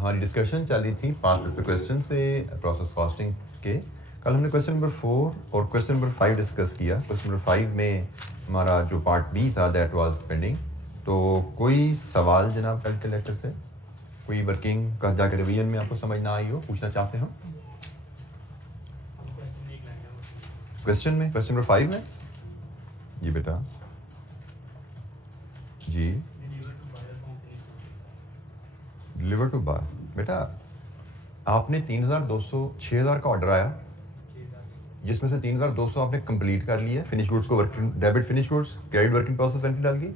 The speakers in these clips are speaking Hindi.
हमारी डिस्कशन चल रही थी 5 पेपर क्वेश्चन पे प्रोसेस कॉस्टिंग के। कल हमने क्वेश्चन नंबर 4 और क्वेश्चन नंबर 5 डिस्कस किया। क्वेश्चन नंबर 5 में हमारा जो पार्ट बी था दैट वाज पेंडिंग। तो कोई सवाल जनाब कल के लेक्चर से, कोई वर्किंग का जाकर रिवीजन में आपको समझ ना आई हो, पूछना चाहते हो क्वेश्चन में, क्वेश्चन नंबर 5 में? जी बेटा जी, डिलीवर टू बाय। बेटा आपने 3200 6000 का ऑर्डर आया, जिसमें से 3200 आपने कंप्लीट कर लिया फिनिश गुड्स को, working debit finish goods, credit working process entry डाल गई।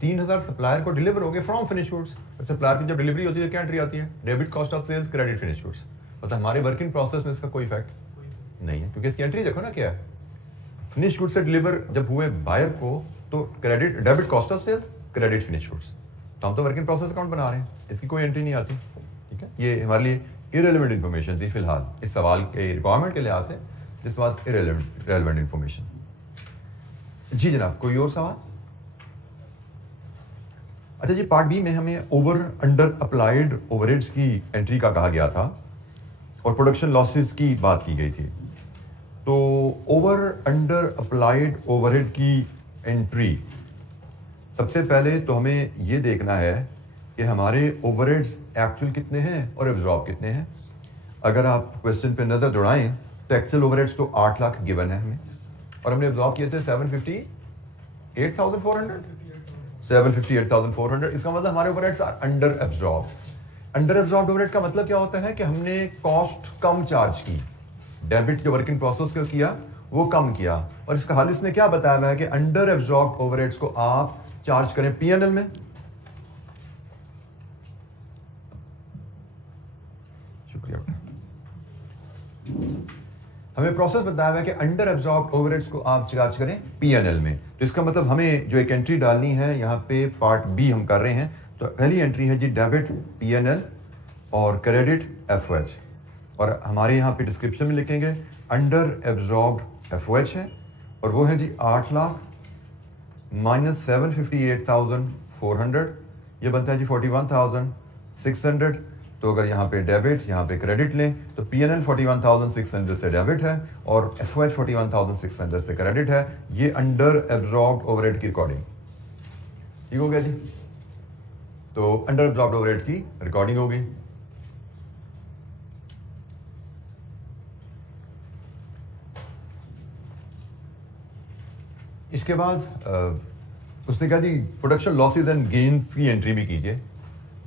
3000 सप्लायर को डिलीवर हो गए फ्रॉम फिनिश गुड्स। सप्लायर की जब डिलीवरी होती है क्या एंट्री आती है? Debit cost of sales, credit finish goods. मतलब हमारे वर्किंग प्रोसेस में इसका कोई इफेक्ट नहीं है, क्योंकि इसकी एंट्री देखो ना क्या है। फिनिश गुड्स से डिलीवर जब हुए बायर को तो credit debit cost of sales, credit finish goods, तो हम तो वर्किंग प्रोसेस अकाउंट बना रहे हैं, इसकी कोई एंट्री नहीं आती। ठीक है, ये हमारे लिए इरेलेवेंट इन्फॉर्मेशन थी फिलहाल इस सवाल के रिक्वायरमेंट के लिहाज से। This was irrelevant information. जी जनाब, कोई और सवाल? अच्छा जी, पार्ट बी में हमें ओवर अंडर अप्लाइड ओवरहेड्स की एंट्री का कहा गया था और प्रोडक्शन लॉसेस की बात की गई थी। तो ओवर अंडर अप्लाइड ओवरहेड की एंट्री, सबसे पहले तो हमें ये देखना है कि हमारे ओवरहेड्स एक्चुअल कितने हैं और एब्जॉर्ब कितने हैं। अगर आप क्वेश्चन पे नज़र दौड़ाएं तो एक्चुअल ओवरहेड्स तो 8 लाख गिवन है हमें, और हमने एब्जॉर्ब किए थे 758,400। इसका मतलब हमारे overheads are under absorb. Under absorb overhead का मतलब क्या होता है कि हमने कॉस्ट कम चार्ज की, डेबिट जो वर्किंग प्रोसेस को किया वो कम किया। और इसका हल इसने क्या बताया हुआ है कि अंडर एब्जॉर्ब ओवरहेड्स को आप चार्ज करें पीएनएल में। शुक्रिया। हमें प्रोसेस बताया हुआ है कि अंडर एब्जॉर्ब ओवरहेड्स को आप चार्ज करें पीएनएल में। तो इसका मतलब हमें जो एक एंट्री डालनी है यहाँ पे पार्ट बी हम कर रहे हैं। तो पहली एंट्री है जी डेबिट पीएनएल और क्रेडिट एफओएच, और हमारे यहाँ पे डिस्क्रिप्शन में लिखेंगे अंडर एब्जॉर्ब्ड एफओएच है, और वो है जी 8 लाख माइनस 758,400, ये बनता है जी 41,600। तो अगर यहाँ पे डेबिट यहाँ पे क्रेडिट लें तो पीएनएल 41,600 से डेबिट है और एफओएच 41,600 से क्रेडिट है। ये अंडर एब्जॉर्ब्ड ओवरहेड की रिकॉर्डिंग ठीक हो गया जी। तो अंडर एब्जॉर्ब्ड ओवरहेड की रिकॉर्डिंग होगी। इसके बाद उसने कहा जी प्रोडक्शन लॉसेस एंड गेन्स की एंट्री भी कीजिए।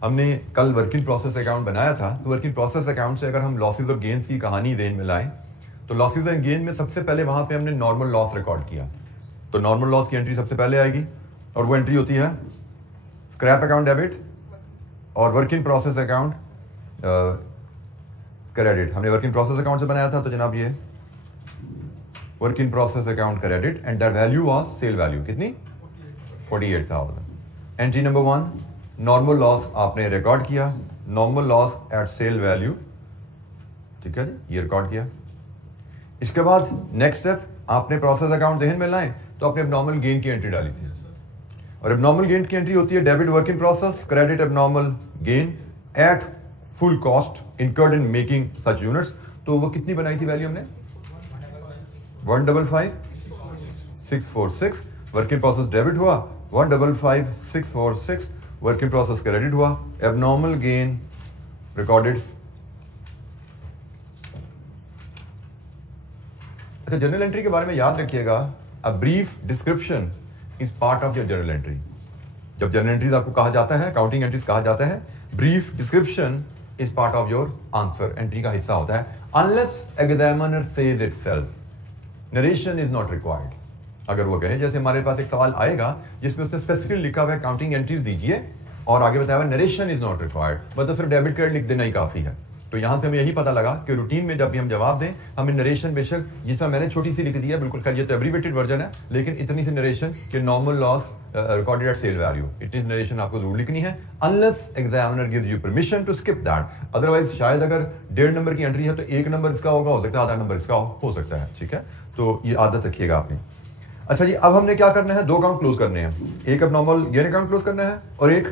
हमने कल वर्किंग प्रोसेस अकाउंट बनाया था, तो वर्किंग प्रोसेस अकाउंट से अगर हम लॉसेस और गेन्स की कहानी ध्यान में लाएं तो लॉसेस एंड गेन में सबसे पहले वहां पे हमने नॉर्मल लॉस रिकॉर्ड किया। तो नॉर्मल लॉस की एंट्री सबसे पहले आएगी, और वो एंट्री होती है स्क्रैप अकाउंट डेबिट और वर्किंग प्रोसेस अकाउंट क्रेडिट। हमने वर्किंग प्रोसेस अकाउंट से बनाया था, तो जनाब ये working process account credit and that value was sale value कितनी 48,000। एंट्री नंबर 1 नॉर्मल लॉस आपने रिकॉर्ड किया, normal loss at sale value, ठीक है जी, ये रिकॉर्ड किया। इसके बाद नेक्स्ट स्टेप आपने प्रोसेस अकाउंट ध्यान में लाए तो आपने एबनॉर्मल गेन की एंट्री डाली थी, और एबनॉर्मल गेन की एंट्री होती है debit working process credit abnormal gain at full cost incurred in making such units. तो वो कितनी बनाई थी वैल्यू हमने 155,646। वर्किंग प्रोसेस डेबिट हुआ 155,646, वर्किंग प्रोसेस क्रेडिट हुआ, एबनॉर्मल गेन रिकॉर्डेड। अच्छा, जर्नल एंट्री के बारे में याद रखिएगा, a brief description is part of your journal entry. जब जर्नल एंट्रीज आपको कहा जाता है, काउंटिंग एंट्रीज कहा जाता है, brief description is part of your answer entry का हिस्सा होता है, unless examiner says itself narration is not required. अगर वो कहे, जैसे हमारे पास एक सवाल आएगा जिसमें उसने स्पेसिफिकली लिखा हुआ है काउंटिंग एंट्रीज दीजिए और आगे बताया हुआ नरेशन इज नॉट रिक्वायर्ड, मतलब सिर्फ डेबिट क्रेडिट लिख देना ही काफी है। तो यहां से हमें यही पता लगा कि रूटीन में जब भी हम जवाब दें हमें नरेशन, बेशक जिसमें मैंने छोटी सी लिख दी है, बिल्कुल खैर ये तो एब्रीवेटेड वर्जन है, लेकिन इतनी सी नरेशन कि normal loss recorded at sale value, it is narration आपको जरूर लिखनी है, unless examiner gives you permission to skip that. Otherwise शायद अगर 1.5 नंबर की एंट्री है तो 1 नंबर इसका होगा, हो सकता है आधा नंबर इसका हो सकता है। ठीक है, तो ये आदत रखिएगा आपने। अच्छा जी, अब हमने क्या करना है, 2 अकाउंट क्लोज करने हैं, एक अब नॉर्मल गेन अकाउंट क्लोज करना है और एक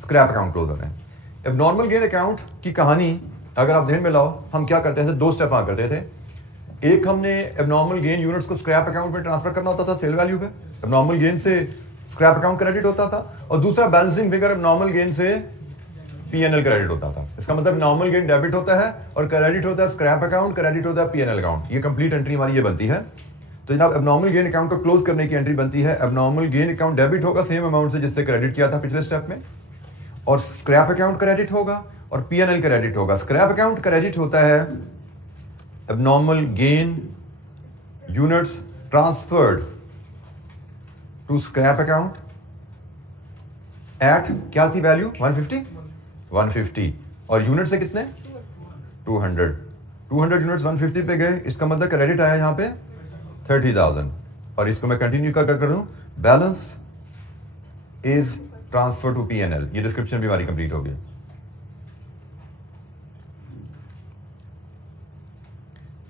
स्क्रैप अकाउंट क्लोज करना है। एबनॉर्मल गेन अकाउंट की कहानी अगर आप ध्यान में लाओ, हम क्या करते थे, 2 स्टेप वहां करते थे। एक, हमने एबनॉर्मल गेन यूनिट्स को स्क्रैप अकाउंट में ट्रांसफर करना होता था सेल वैल्यू पे, एबनॉर्मल गेन से स्क्रैप अकाउंट क्रेडिट होता था, और दूसरा बैलेंसिंग फिगर एबनॉर्मल गेन से पीएनएल क्रेडिट होता था। इसका मतलब नॉर्मल गेन डेबिट होता है और क्रेडिट होता है स्क्रैप अकाउंट, क्रेडिट होता है पीएनएल अकाउंट। ये कंप्लीट एंट्री हमारी ये बनती है। तो जनाब एबनॉर्मल गेन अकाउंट को क्लोज करने की एंट्री बनती है, एबनॉर्मल गेन अकाउंट डेबिट होगा सेम अमाउंट से जिससे क्रेडिट किया था पिछले स्टेप में, और स्क्रैप अकाउंट क्रेडिट होगा और पीएनएल क्रेडिट होगा। स्क्रैप अकाउंट क्रेडिट होता है abnormal gain units transferred to scrap account at क्या थी वैल्यू 150 और यूनिट से कितने 200 यूनिट्स 150 पे गए। इसका मतलब क्रेडिट आया यहां पे 30,000 और इसको मैं कंटिन्यू कर दूं, balance is transfer to PNL. ये डिस्क्रिप्शन भी हमारी कंप्लीट हो गई।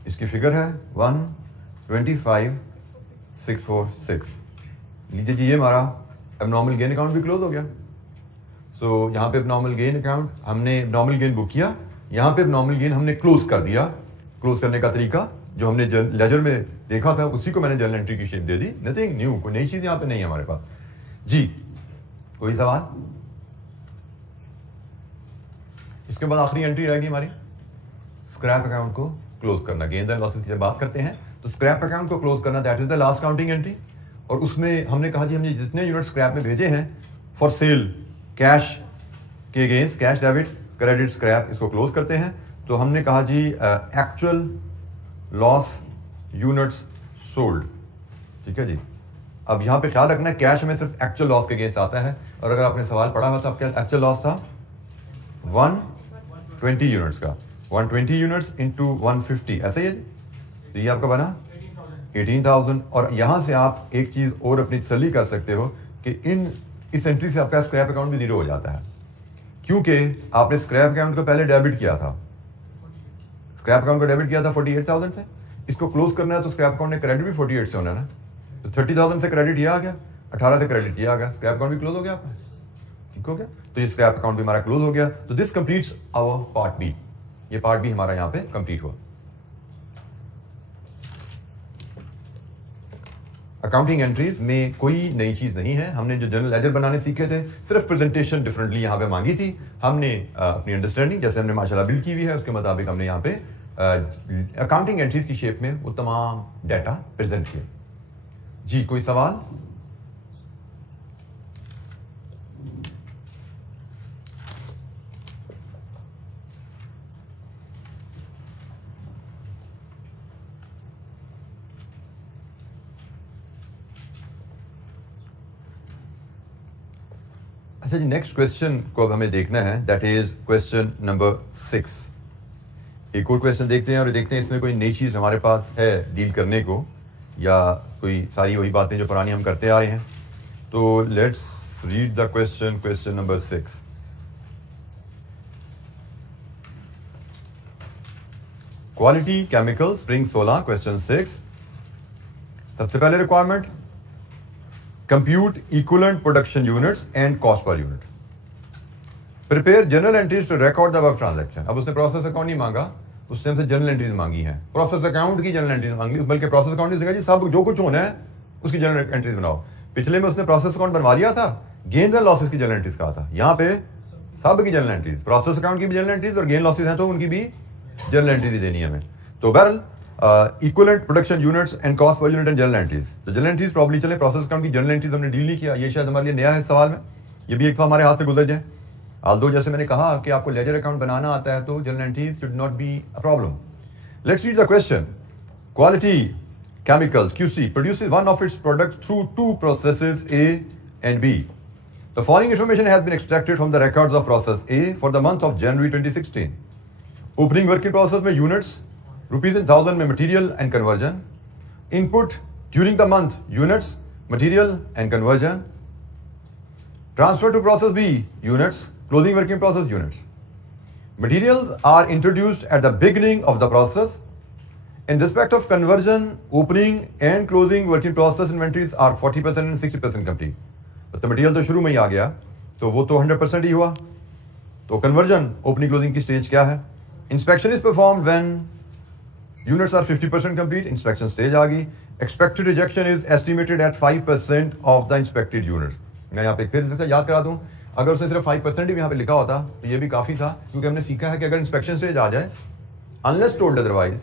इसकी फिगर है 125,646। लीजिए जी, ये हमारा एबनॉर्मल गेन अकाउंट भी क्लोज हो गया। सो यहाँ पे एबनॉर्मल गेन अकाउंट हमने एबनॉर्मल गेन बुक किया, यहाँ पे एबनॉर्मल गेन हमने क्लोज कर दिया। क्लोज करने का तरीका जो हमने लेजर में देखा था उसी को मैंने जर्नल एंट्री की शेप दे दी। नथिंग न्यू, कोई नई चीज यहाँ पे नहीं है हमारे पास। जी कोई सवाल? इसके बाद आखिरी एंट्री रहेगी हमारी स्क्रैप अकाउंट को क्लोज करना। गेन्स एंड लॉसेस की जब बात करते हैं तो स्क्रैप अकाउंट को क्लोज करना, that is the last counting entry. और उसमें हमने कहा जी हमने जितने यूनिट स्क्रैप में भेजे हैं फॉर सेल कैश के against, cash debit credit scrap, इसको क्लोज करते हैं। तो हमने कहा जी एक्चुअल लॉस यूनिट्स सोल्ड, ठीक है जी। अब यहां पे ख्याल रखना है कैश में सिर्फ एक्चुअल लॉस के अगेंस्ट आता है, और अगर आपने सवाल पढ़ा हुआ तो आपका एक्चुअल लॉस था 120 यूनिट्स का, 120 यूनिट्स इंटू 150, ऐसा ही है। तो ये आपका बना 18,000। और यहां से आप एक चीज और अपनी तसल्ली कर सकते हो कि इस एंट्री से आपका स्क्रैप अकाउंट भी जीरो हो जाता है, क्योंकि आपने स्क्रैप अकाउंट को पहले डेबिट किया था। स्क्रैप अकाउंट को डेबिट किया था 48,000 से, इसको क्लोज करना है तो स्क्रैप अकाउंट ने क्रेडिट भी 48 से होना है ना। तो 30,000 से क्रेडिट ये आ गया, 18 से क्रेडिट ये आ गया, स्क्रैप अकाउंट भी क्लोज हो गया आपका, ठीक हो गया। तो ये स्क्रैप अकाउंट भी हमारा क्लोज हो गया। तो this completes our part B. ये पार्ट बी हमारा यहाँ पे कंप्लीट हुआ। अकाउंटिंग एंट्रीज में कोई नई चीज नहीं है। हमने जो जनरल लेजर बनाने सीखे थे, सिर्फ प्रेजेंटेशन डिफरेंटली यहाँ पे मांगी थी। हमने अपनी अंडरस्टैंडिंग जैसे हमने माशाल्लाह बिल्ड की हुई है उसके मुताबिक हमने यहाँ पे अकाउंटिंग एंट्रीज की शेप में वो तमाम डाटा प्रेजेंट किए। जी कोई सवाल? अच्छा जी, नेक्स्ट क्वेश्चन को अब हमें देखना है, दैट इज क्वेश्चन नंबर 6। एक और क्वेश्चन देखते हैं और देखते हैं इसमें कोई नई चीज हमारे पास है डील करने को, या कोई सारी वही बातें जो पुरानी हम करते आ रहे हैं। तो let's read the question, question number 6। Quality chemical spring 16, question 6। सबसे पहले requirement, compute equivalent production units and cost per unit. Prepare journal entries to record the above transaction. अब उसने प्रोसेस अकाउंट नहीं मांगा, उसने हमसे जर्नल एंट्रीज मांगी है। प्रोसेस अकाउंट की जर्नल एंट्रीज मांगी, बल्कि प्रोसेस अकाउंट नहीं जी सब जो कुछ होना है उसकी जर्नल एंट्रीज बनाओ। पिछले में उसने प्रोसेस अकाउंट बनवा दिया था, गेन एंड लॉसेस की जर्नल एंट्रीज कहा था। यहाँ पे सब की जर्नल एंट्रीज, प्रोसेस अकाउंट की भी जर्नल एंट्रीज और गेन लॉसेस हैं तो उनकी भी जर्नल एंट्रीज देनी है हमें। तो बहरहाल equivalent production units and cost per unit and journal entries. तो जर्नल एंट्रीज प्रॉब्ली चले, प्रोसेस अकाउंट की जर्नल एंट्रीज हमने डील नहीं किया, ये शायद हमारे लिए नया है सवाल में, ये भी एक हमारे हाथ से गुजर जाए। आल्दो जैसे मैंने कहा कि आपको लेजर अकाउंट बनाना आता है तो journal entries should not be a problem. Let's read the question. Quality chemicals QC produces one of its products through 2 processes A and B. The following information has been extracted from the records of process A for the month of January 2016. Opening work in process में units, rupees in thousand में material and conversion, input during the month units, material and conversion, transfer to process B units, closing work in process units. Materials are introduced at the beginning of the process. In respect of conversion, opening and closing work in process inventories are 40% and 60% complete. तो मटेरियल तो शुरू में ही आ गया तो वो तो 100% ही हुआ। तो कन्वर्जन ओपनिंग क्लोजिंग की स्टेज क्या है? Inspection is performed when units are 50% complete, inspection stage आ गई। Expected rejection is estimated at 5% of the inspected units. मैं यहाँ पे फिर याद करा दूं, अगर उसने सिर्फ 5% ही यहाँ पे लिखा होता तो ये भी काफी था, क्योंकि हमने सीखा है कि अगर इंस्पेक्शन स्टेज आ जाए, unless told otherwise,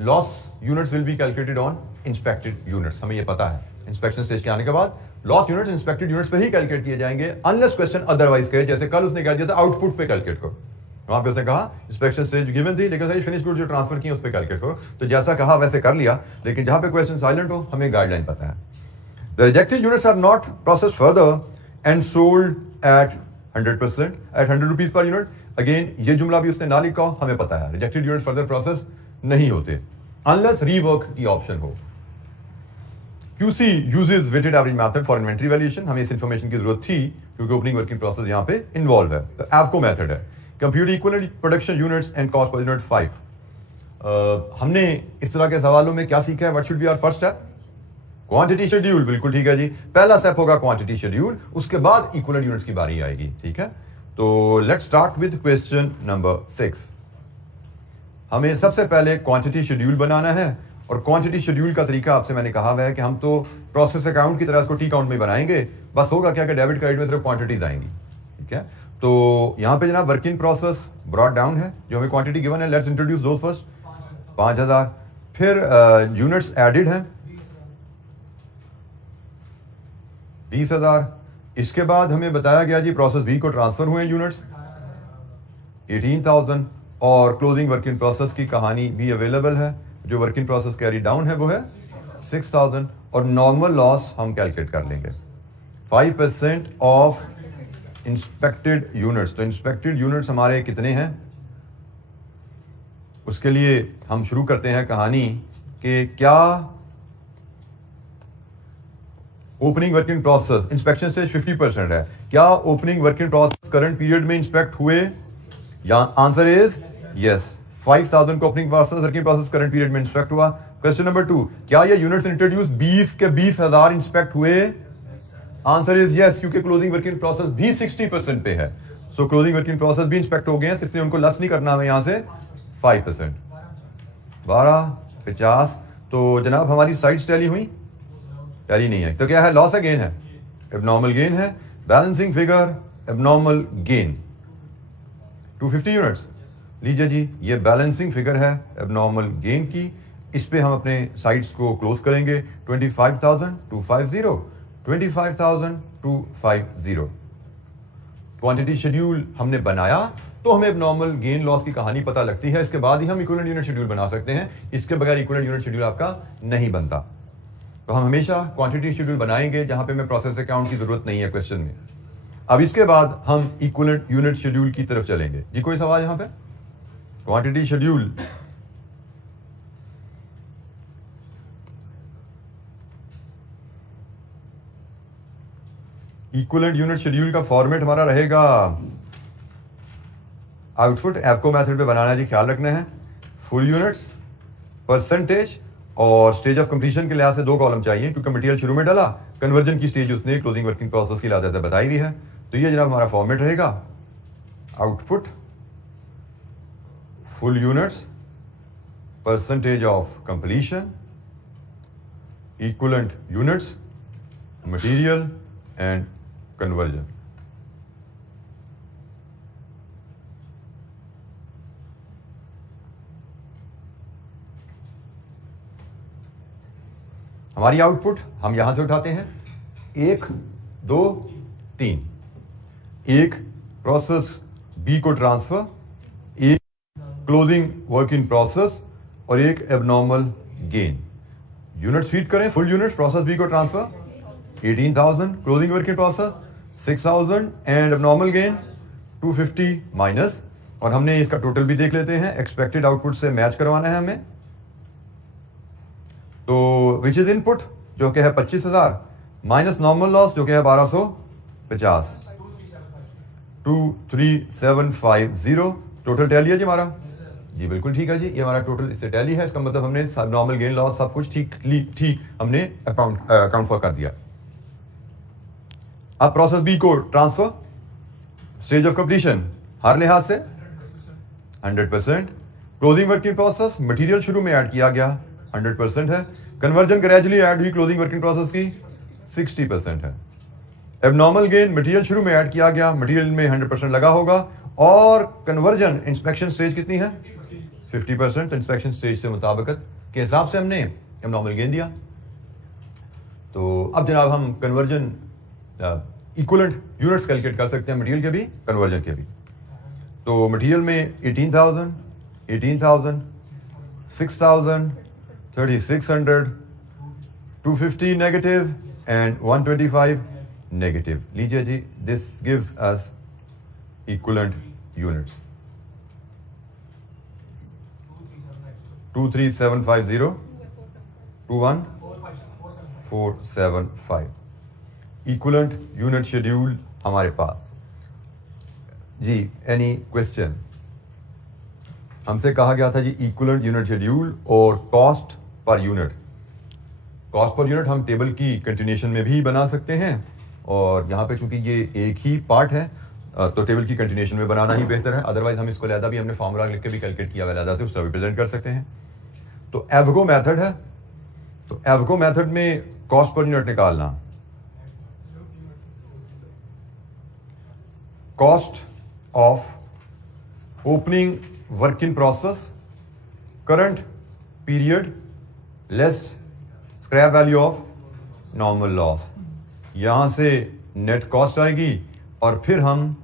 loss units will be calculated on inspected units. हमें ये पता है इंस्पेक्शन स्टेज के आने के बाद लॉस यूनिट्स इंस्पेक्टेड यूनिट्स पे ही कैलकुलेट किए जाएंगे, अनलेस क्वेश्चन अदरवाइज कहे, जैसे कल उसने कह दिया था आउटपुट पे कैलकुलेट करो। वहां पे उसने कहा इंस्पेक्शन स्टेज गिवन थी, लेकिन सही फिनिश गुड्स जो ट्रांसफर किए उस पर कैलकुलेट करो। तो जैसा कहा वैसे कर लिया, लेकिन जहां पे क्वेश्चन साइलेंट हो हमें गाइडलाइन पता है। The rejected units are not processed further and sold at 100% at 100 rupees per unit. Again ये जुमला भी उसने ना लिखा हो, हमें पता है रिजेक्टेड यूनिट्स फर्दर प्रोसेस नहीं होते अनलेस रीवर्क की ऑप्शन हो। QC uses weighted average method for inventory valuation। हमें इस इंफॉर्मेशन की जरूरत थी क्योंकि ओपनिंग वर्किंग प्रोसेस यहाँ पे इन्वॉल्व है। तो एवको मेथड है, compute equivalent production units and cost per unit 5। हमने इस तरह के सवालों में क्या सीखा है? What should be our first step? Quantity schedule. बिल्कुल ठीक है जी, पहला स्टेप होगा क्वांटिटी शेड्यूल, उसके बाद इक्विवेलेंट यूनिट्स की बारी आएगी। ठीक है, तो let's start with question number 6। हमें सबसे पहले क्वांटिटी शेड्यूल बनाना है, और क्वांटिटी शेड्यूल का तरीका आपसे मैंने कहा हुआ है कि हम तो प्रोसेस अकाउंट की तरह इसको टी काउंट में बनाएंगे, बस होगा क्या कि डेबिट क्रेडिट में सिर्फ क्वांटिटीज आएंगी। ठीक है, तो यहाँ पे जनाब वर्किंग प्रोसेस ब्रॉट डाउन है, जो हमें क्वांटिटी गिवन है। Let's introduce those first. 5000। फिर यूनिट्स एडेड हैं 20,000। इसके बाद हमें बताया गया जी प्रोसेस बी को ट्रांसफर हुए यूनिट्स 18,000, और क्लोजिंग वर्क इन प्रोसेस की कहानी भी अवेलेबल है। जो work in process carry down है वो है 6,000, और नॉर्मल लॉस हम कैलकुलेट कर लेंगे 5% ऑफ इंस्पेक्टेड यूनिट्स। तो इंस्पेक्टेड यूनिट्स हमारे कितने हैं? उसके लिए हम शुरू करते हैं कहानी कि क्या opening working process inspection stage 50% है, क्या opening working process current period में इंस्पेक्ट हुए? या आंसर इज यस, 5,000 को opening process working process current period में इंस्पेक्ट हुआ। क्वेश्चन नंबर 2, क्या ये यूनिट्स इंट्रोड्यूस 20 के 20,000 इंस्पेक्ट हुए? आंसर इज यस, क्योंकि क्लोजिंग वर्किंग प्रोसेस भी 60% पे है। सो क्लोजिंग वर्किंग प्रोसेस भी इंस्पेक्ट हो गए हैं, इसलिए उनको लेस नहीं करना हमें यहां से 5%। 12, 50। तो जनाब हमारी साइड्स टैली हुई? टैली नहीं है, तो क्या है? लॉस है, गेन है? एबनॉर्मल गेन है। Balancing figure abnormal gain 250 units. लीजिए जी, ये बैलेंसिंग फिगर है एबनॉर्मल गेन की, इस पे हम अपने साइड्स को क्लोज करेंगे। 25,250, 25,250। क्वांटिटी शेड्यूल हमने बनाया तो हमें एबनॉर्मल गेन लॉस की कहानी पता लगती है, इसके बाद ही हम इक्विवेलेंट यूनिट शेड्यूल बना सकते हैं। इसके बगैर इक्विवेलेंट यूनिट शेड्यूल आपका नहीं बनता। तो हम हमेशा क्वांटिटी शेड्यूल बनाएंगे जहां पे हमें प्रोसेस अकाउंट की जरूरत नहीं है क्वेश्चन में। अब इसके बाद हम इक्विवेलेंट यूनिट शेड्यूल की तरफ चलेंगे। जी कोई सवाल यहां पे? Quantity schedule equivalent unit schedule का फॉर्मेट हमारा रहेगा, आउटपुट एवको मेथड पे बनाना है जी, ख्याल रखना है। फुल यूनिट्स, परसेंटेज, और स्टेज ऑफ कंप्लीशन के लिहाज से 2 कॉलम चाहिए, क्योंकि मटेरियल शुरू में डाला, कन्वर्जन की स्टेज उसने क्लोजिंग वर्किंग प्रोसेस की लिहाज से बताई भी है। तो ये जनाब हमारा फॉर्मेट रहेगा, output full units, percentage of completion, equivalent units, material and conversion. हमारी आउटपुट हम यहां से उठाते हैं 1, 2, 3। एक प्रोसेस बी को ट्रांसफर, एक क्लोजिंग वर्क इन प्रोसेस, और एक एबनॉर्मल गेन। यूनिट्स फीड करें, फुल यूनिट्स प्रोसेस बी को transfer 18,000, closing work in process 6,000, and abnormal gain 250 minus, और हमने इसका टोटल भी देख लेते हैं, एक्सपेक्टेड आउटपुट से मैच करवाना है हमें। तो विच इज इनपुट जो कि है 25,000 माइनस नॉर्मल लॉस जो कि है 1250, 23,750। टोटल टैली है जी हमारा? जी बिल्कुल ठीक है जी, ये हमारा टोटल इससे टैली है। इसका मतलब हमने नॉर्मल गेन लॉस सब कुछ ठीक हमने अकाउंट फॉर कर दिया। अब प्रोसेस बी को ट्रांसफर, स्टेज ऑफ कंप्लीशन हर लिहाज से 100%। Closing work in process material शुरू में ऐड किया गया 100% है। कन्वर्जन ग्रेजुअली ऐड हुई क्लोजिंग वर्क इन प्रोसेस की 60% है। एबनॉर्मल गेन मटेरियल शुरू में ऐड किया गया, मटेरियल में 100% लगा होगा, और कन्वर्जन इंस्पेक्शन स्टेज कितनी है 50%। इंस्पेक्शन स्टेज से मुताबिकत के हिसाब से हमने एबनॉर्मल गेन दिया। तो अब जनाब हम कन्वर्जन इक्विवेलेंट यूनिट्स कैलकुलेट कर सकते हैं मटेरियल के भी कन्वर्जन के भी। तो मटेरियल में 18,000, 6,000, 3,600, 250 नेगेटिव एंड 125 नेगेटिव। लीजिए जी, this gives us equivalent units 23750, 21475 equivalent unit schedule हमारे पास। जी एनी क्वेश्चन? हमसे कहा गया था जी इक्विवेलेंट यूनिट शेड्यूल और cost per unit. Cost per unit हम टेबल की कंटिन्यूएशन में भी बना सकते हैं, और यहाँ पे चूंकि ये एक ही पार्ट है तो टेबल की कंटिन्यूएशन में बनाना ही बेहतर है। अदरवाइज हम इसको अलहदा भी हमने फॉर्मूला लिख के भी कैलकुलेट किया अलहदा से, उसका भी प्रेजेंट कर सकते हैं। तो एवगो मेथड है, तो एवगो मेथड में कॉस्ट पर यूनिट निकालना, cost of opening work in process current period less scrap value of normal loss. यहां से नेट कॉस्ट आएगी और फिर हम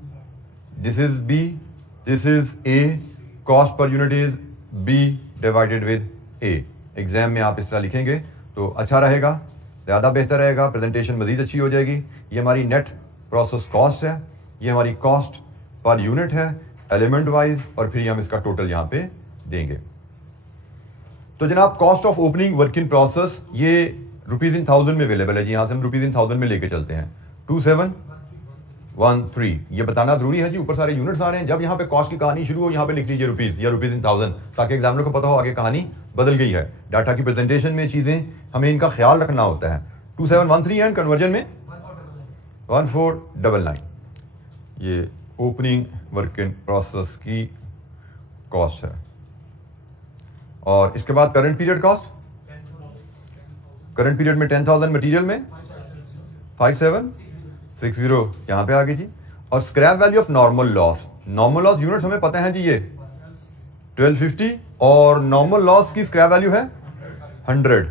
this is B, this is A, cost per unit is B divided with A. Exam में आप इस तरह लिखेंगे तो अच्छा रहेगा, ज़्यादा बेहतर रहेगा, प्रेजेंटेशन मजीद अच्छी हो जाएगी। ये हमारी नेट प्रोसेस कॉस्ट है, ये हमारी कॉस्ट पर यूनिट है एलिमेंट वाइज, और फिर हम इसका टोटल यहाँ पे देंगे। तो जनाब cost of opening work in process ये रुपीज इन थाउजेंड में अवेलेबल है जी। यहाँ से हम रुपीज इन थाउजेंड में लेके चलते हैं 2713। ये बताना जरूरी है जी, ऊपर सारे यूनिट्स आ रहे हैं। जब यहाँ पे कॉस्ट की कहानी शुरू हो यहाँ पे लिख लीजिए रुपीज या रुपीज इन थाउजेंड, ताकि एग्जामिनर को पता हो आगे कहानी बदल गई है। डाटा की प्रेजेंटेशन में चीजें हमें इनका ख्याल रखना होता है। 2713 एंड कन्वर्जन में 1499। ये ओपनिंग वर्क इन प्रोसेस की कॉस्ट है। और इसके बाद current period cost, current period में 10,000, मटेरियल में 5760 यहां पे आ गई जी। और scrap value of normal loss, normal loss units हमें पता है जी ये 1250, और नॉर्मल लॉस की स्क्रैप वैल्यू है 100।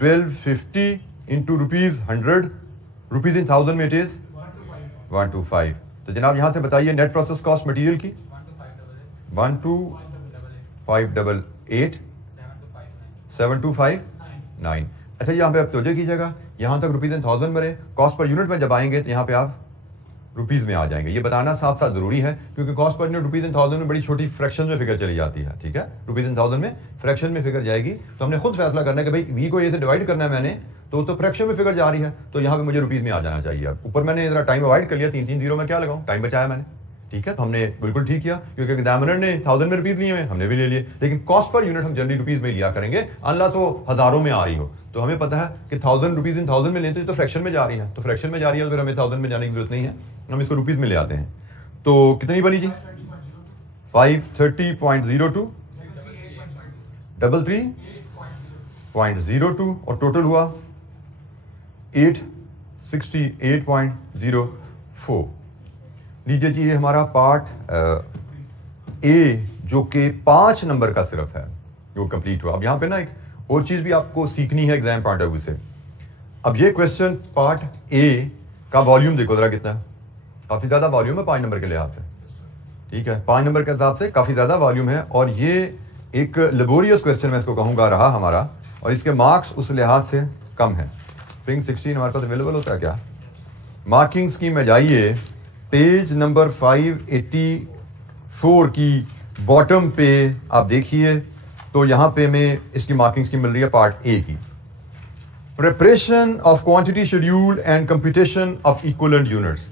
1250 into rupees 100, rupees in thousand में इट इज 125। तो जनाब यहां से बताइए नेट प्रोसेस कॉस्ट मटेरियल की 12588, 7259। अच्छा यहाँ पे आप तोजह कीजिएगा, यहाँ तक रुपीज इन थाउजेंड में रहे, कॉस्ट पर यूनिट में जब आएंगे तो यहाँ पे आप रुपीज में आ जाएंगे। ये बताना साथ साथ जरूरी है, क्योंकि cost per unit rupees in thousand में बड़ी छोटी फ्रैक्शन में फिगर चली जाती है। ठीक है, रुपीज इन थाउजेंड में फ्रैक्शन में फिगर जाएगी, तो हमने खुद फैसला करना है कि भाई वी को ये से डिवाइड करना है मैंने, तो फ्रैक्शन में फिगर जा रही है, तो यहाँ पे मुझे रुपीज में आ जाना चाहिए। अब ऊपर मैंने जरा टाइम अवॉइड कर लिया, 3 जीरो में क्या लगाऊं, टाइम बचाया मैंने। ठीक है, तो हमने बिल्कुल ठीक किया, क्योंकि एग्जामिनर ने 1000 में रुपीज लिए हुए, हमने भी ले लिए, लेकिन कॉस्ट पर यूनिट हम जनरली रुपीज में लिया करेंगे, अनलेस वो हजारों में आ रही हो। तो हमें पता है कि 1000 रुपीज इन थाउजेंड में लेते तो फ्रैक्शन में जा रही है, तो फ्रैक्शन में जा रही है, तो फिर हमें 1000 में जाने की जरूरत नहीं है, हम इसको रुपीज में ले आते हैं। तो कितनी बनी जी 530.02, 33.02, और टोटल हुआ 868.04। लीजिए जी, ये हमारा पार्ट ए जो कि 5 नंबर का सिर्फ है वो कंप्लीट हुआ। अब यहाँ पे ना एक और चीज भी आपको सीखनी है एग्जाम पॉइंट ऑफ व्यू से। अब ये क्वेश्चन पार्ट ए का वॉल्यूम देखो जरा कितना है, काफी ज्यादा वॉल्यूम है 5 नंबर के लिहाज से। ठीक है, 5 नंबर के हिसाब से काफी ज्यादा वॉल्यूम है, और ये एक लेबोरियस क्वेश्चन मैं इसको कहूंगा रहा हमारा, और इसके मार्क्स उस लिहाज से कम है। स्प्रिंग 16 हमारे पास अवेलेबल होता है क्या? मार्किंग स्कीम में जाइए, पेज नंबर 584 की बॉटम पे आप देखिए, तो यहां पे में इसकी मार्किंग स्कीम मिल रही है पार्ट ए की। Preparation of quantity schedule and computation of equivalent units,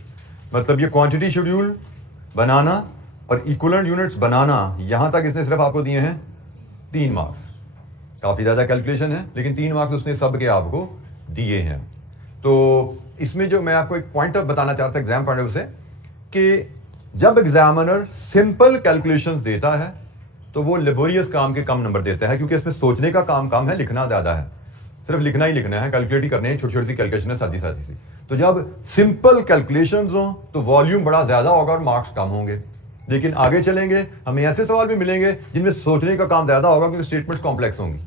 मतलब ये क्वांटिटी शेड्यूल बनाना और इक्विवेलेंट यूनिट्स बनाना, यहां तक इसने सिर्फ आपको दिए हैं 3 मार्क्स। काफी ज्यादा कैलकुलेशन है, लेकिन 3 मार्क्स उसने सब के आपको दिए हैं। तो इसमें जो मैं आपको एक पॉइंटर बताना चाहता था एग्जाम पॉइंट ऑफ व्यू से, कि जब एग्जामिनर सिंपल कैलकुलेशंस देता है तो वो लेबोरियस काम के कम नंबर देता है, क्योंकि इसमें सोचने का काम कम है, लिखना ज्यादा है, सिर्फ लिखना ही लिखना है, कैलकुलेट ही करने हैं, छोटी छोटी सी कैलकुलेशन है सादी सादी सी। तो जब सिंपल कैलकुलेशंस हो तो वॉल्यूम बड़ा ज्यादा होगा और मार्क्स कम होंगे। लेकिन आगे चलेंगे हमें ऐसे सवाल भी मिलेंगे जिनमें सोचने का काम ज्यादा होगा, क्योंकि स्टेटमेंट कॉम्प्लेक्स होंगी,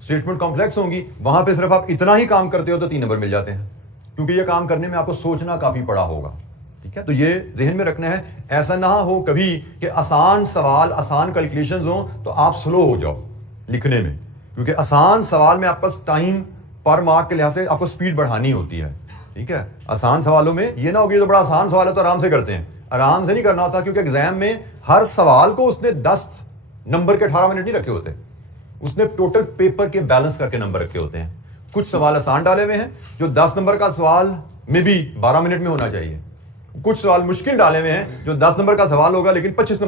स्टेटमेंट कॉम्प्लेक्स होंगी, वहां पे सिर्फ आप इतना ही काम करते हो तो 3 नंबर मिल जाते हैं, क्योंकि ये काम करने में आपको सोचना काफी पड़ा होगा। ठीक है, तो ये जहन में रखना है। ऐसा ना हो कभी कि आसान सवाल, आसान कैलकुलेशंस हो तो आप स्लो हो जाओ लिखने में, क्योंकि आसान सवाल में आपका टाइम पर मार्क के लिहाज से आपको स्पीड बढ़ानी होती है। ठीक है, आसान सवालों में ये ना होगी तो बड़ा आसान सवाल है तो आराम से करते हैं, आराम से नहीं करना होता, क्योंकि एग्जाम में हर सवाल को उसने 10 नंबर के 18 मिनट नहीं रखे होते, उसने टोटल पेपर के बैलेंस करके नंबर रखे होते हैं। कुछ सवाल आसान डाले हुए हैं जो 10 नंबर का सवाल में भी 12 मिनट में होना चाहिए, कुछ सवाल मुश्किल डाले हुए हैं जो 10 नंबर का सवाल होगा लेकिन 25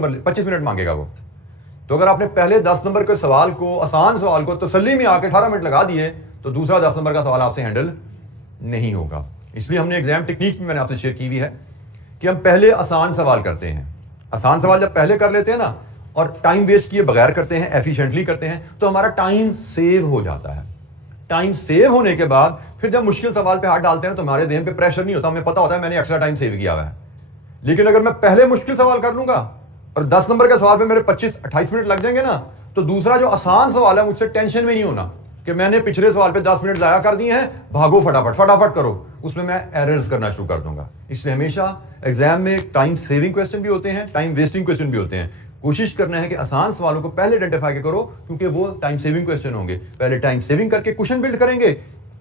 मिनट मांगेगा वो। तो अगर आपने पहले 10 नंबर के सवाल को, आसान सवाल को तसल्ली में आके 18 मिनट लगा दिए तो दूसरा 10 नंबर का सवाल आपसे हैंडल नहीं होगा। इसलिए हमने एग्जाम टेक्निक में मैंने आपसे शेयर की हुई है कि हम पहले आसान सवाल करते हैं। आसान सवाल जब पहले कर लेते हैं ना और टाइम वेस्ट किए बगैर करते हैं, एफिशिएंटली करते हैं, तो हमारा टाइम सेव हो जाता है। टाइम सेव होने के बाद फिर जब मुश्किल सवाल पे हाथ डालते हैं तो हमारे देह पे प्रेशर नहीं होता, हमें पता होता है मैंने एक्स्ट्रा टाइम सेव किया हुआ है। लेकिन अगर मैं पहले मुश्किल सवाल कर लूंगा और 10 नंबर के सवाल पे मेरे 25-28 मिनट लग जाएंगे ना, तो दूसरा जो आसान सवाल है मुझसे टेंशन में नहीं होना कि मैंने पिछले सवाल पे 10 मिनट जाया कर दिए हैं, भागो फटाफट फटाफट करो, उसमें मैं एरर्स करना शुरू कर दूंगा। इसलिए हमेशा एग्जाम में टाइम सेविंग क्वेश्चन भी होते हैं, टाइम वेस्टिंग क्वेश्चन भी होते हैं। कोशिश करना है कि आसान सवालों को पहले आइडेंटिफाई करो, क्योंकि वो टाइम सेविंग क्वेश्चन होंगे। पहले टाइम सेविंग करके क्वेश्चन बिल्ड करेंगे,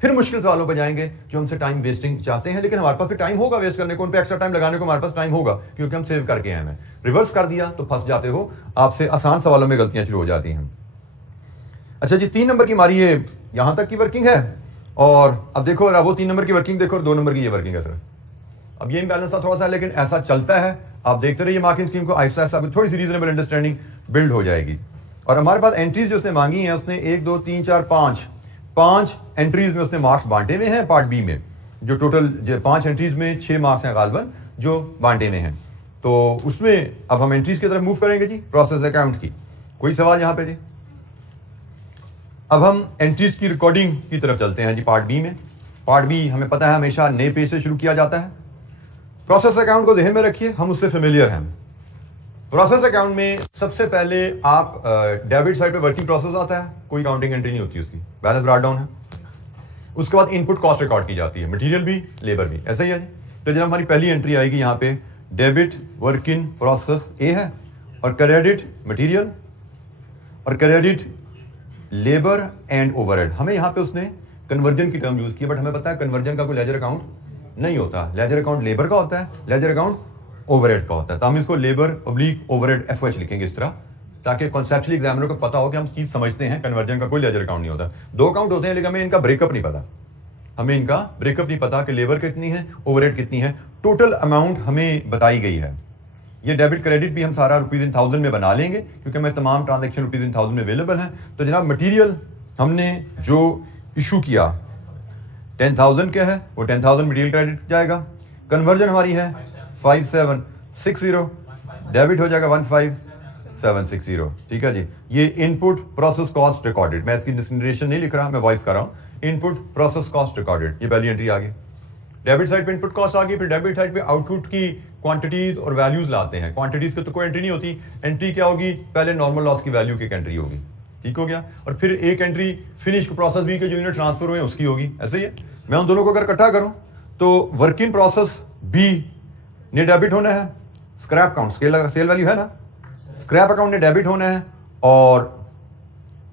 फिर मुश्किल सवालों पर जाएंगे जो हमसे टाइम वेस्टिंग चाहते हैं, लेकिन हमारे पास फिर टाइम होगा वेस्ट करने को, उन पे एक्स्ट्रा टाइम लगाने को हमारे पास टाइम होगा, क्योंकि हम सेव करके आए हैं। रिवर्स कर दिया तो फंस जाते हो, आपसे आसान सवालों में गलतियां शुरू हो जाती हैं। अच्छा जी, 3 नंबर की हमारी ये यहां तक की वर्किंग है, और अब देखो वो 3 नंबर की वर्किंग देखो और 2 नंबर की ये वर्किंग है सर। अब ये इम्बैलेंस था थोड़ा सा, लेकिन ऐसा चलता है। आप देखते रहिए मार्किंग स्कीम को, आहिस्ता आहिस्ता थोड़ी सी रीजनेबल अंडरस्टैंडिंग बिल्ड हो जाएगी। और हमारे पास एंट्रीज जो उसने मांगी है, उसने 1 2 3 4 5 एंट्रीज में उसने मार्क्स बांटे हुए हैं पार्ट बी में। जो टोटल 5 एंट्रीज में 6 मार्क्स हैं गालबन जो बांटे हुए हैं। तो उसमें अब हम एंट्रीज की तरफ मूव करेंगे जी, प्रोसेस अकाउंट की। कोई सवाल यहाँ पे जी? अब हम एंट्रीज की रिकॉर्डिंग की तरफ चलते हैं जी पार्ट बी में। पार्ट बी हमें पता है हमेशा नए पेज से शुरू किया जाता है। प्रोसेस अकाउंट को ध्यान में रखिए, हम उससे फेमिलियर हैं। प्रोसेस अकाउंट में सबसे पहले आप डेबिट साइड पे वर्किंग प्रोसेस आता है, कोई काउंटिंग एंट्री नहीं होती उसकी, बैलेंस ब्रॉट डाउन है। उसके बाद इनपुट कॉस्ट रिकॉर्ड की जाती है, मटेरियल भी लेबर भी, ऐसा ही है। तो जब हमारी पहली एंट्री आएगी यहाँ पे डेबिट वर्क इन प्रोसेस ए है, और क्रेडिट मटेरियल और क्रेडिट लेबर एंड ओवरहेड। हमें यहाँ पे उसने कन्वर्जन की टर्म यूज की, बट हमें पता है कन्वर्जन का कोई लेजर अकाउंट नहीं होता। लेजर अकाउंट लेबर का होता है, लेजर अकाउंट ओवरहेड का होता है। तो हम इसको लेबर पब्लिक ओवरहेड एफओएच लिखेंगे इस तरह, ताकि कॉन्सेप्चुअली एग्जामिनर को पता हो कि हम चीज समझते हैं। कन्वर्जन का कोई लेजर अकाउंट नहीं होता। 2 अकाउंट होते हैं, लेकिन हमें इनका ब्रेकअप नहीं पता। हमें इनका ब्रेकअप नहीं पता कि लेबर कितनी है, ओवरहेड कितनी है। टोटल अमाउंट हमें बताई गई है। ये डेबिट क्रेडिट भी हम सारा रुपीज इन थाउजेंड में बना लेंगे, क्योंकि हमें तमाम ट्रांजेक्शन रुपीज इन थाउजेंड में अवेलेबल है। तो जनाब मटीरियल हमने जो इशू किया 10,000 क्या है, वो 10,000 मटीरियल क्रेडिट जाएगा। कन्वर्जन हमारी है 5760, डेबिट हो जाएगा 15760। ठीक है जी। ये इनपुट प्रोसेस कॉस्ट रिकॉर्डेड, मैं इसकी डिस्क्रिमिनेशन नहीं लिख रहा, मैं वॉइस कर रहा हूं। इनपुट प्रोसेस कॉस्ट रिकॉर्डेड, ये पहली एंट्री आ गई। डेबिट साइड पे इनपुट कॉस्ट आ गई, फिर डेबिट साइड पे आउटपुट की क्वांटिटीज और वैल्यूज लाते हैं। क्वांटिटीज की तो कोई एंट्री नहीं होती। एंट्री क्या होगी, पहले नॉर्मल लॉस की वैल्यू की एक एंट्री होगी, ठीक हो गया। और फिर एक एंट्री फिनिश प्रोसेस बी के जो यूनिट ट्रांसफर हुए उसकी होगी, ऐसे ही है। मैं उन दोनों को अगर इकट्ठा करूं तो वर्क इन प्रोसेस बी ने डेबिट होना है, स्क्रैप अकाउंट सेल वैल्यू है ना, स्क्रैप अकाउंट ने डेबिट होना है, और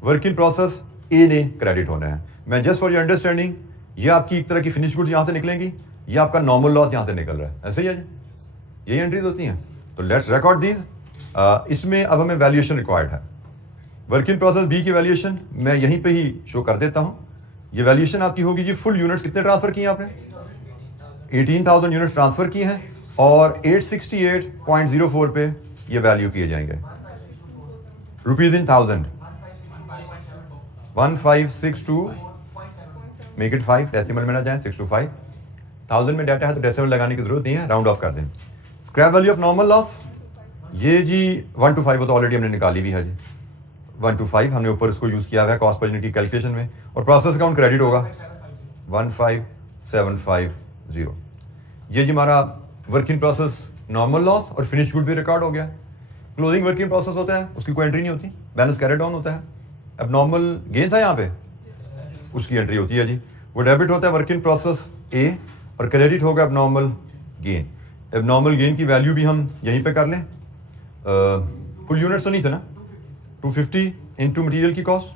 वर्क इन प्रोसेस ए ने क्रेडिट होना है। मैं जस्ट फॉर योर अंडरस्टैंडिंग, ये आपकी एक तरह की फिनिश गुड्स यहां से निकलेंगी, ये आपका नॉर्मल लॉस यहां से निकल रहा है, ऐसे ही है, यही एंट्रीज होती हैं। तो लेट्स रिकॉर्ड दीज। इसमें अब हमें वैल्यूएशन रिक्वायर्ड है। वर्क इन प्रोसेस बी की वैल्यूएशन मैं यहीं पे ही शो कर देता हूं। ये वैल्यूएशन आपकी होगी जी, फुल यूनिट्स कितने ट्रांसफर किए आपने, 18,000 यूनिट्स ट्रांसफर किए हैं, और 868.04 पे ये वैल्यू किए जाएंगे rupees in thousand. 1562 make it 5, decimal में ना जाए, 6 to 5। 1000 में डाटा है तो डेसिमल लगाने की जरूरत नहीं है, राउंड ऑफ कर दें। Scrap value of normal loss ये जी 1 to 5 वो तो ऑलरेडी हमने निकाली भी है जी 1 to 5 हमने ऊपर इसको यूज किया हुआ है कॉस्ट पर यूनिट की कैलकुलेशन में और प्रोसेस अकाउंट क्रेडिट होगा 15750 ये जी हमारा work in process normal loss और फिनिश गुड भी रिकॉर्ड हो गया। क्लोजिंग वर्क इन प्रोसेस होता है उसकी कोई एंट्री नहीं होती बैलेंस कैरी डाउन होता है। अब नॉर्मल गेन था यहाँ पे उसकी एंट्री होती है जी वो डेबिट होता है वर्क इन प्रोसेस ए और क्रेडिट होगा अब नॉर्मल गेन। अब नॉर्मल गेन की वैल्यू भी हम यहीं पे कर लें फुल यूनिट्स तो नहीं थे ना 250 इंटू मटीरियल की कॉस्ट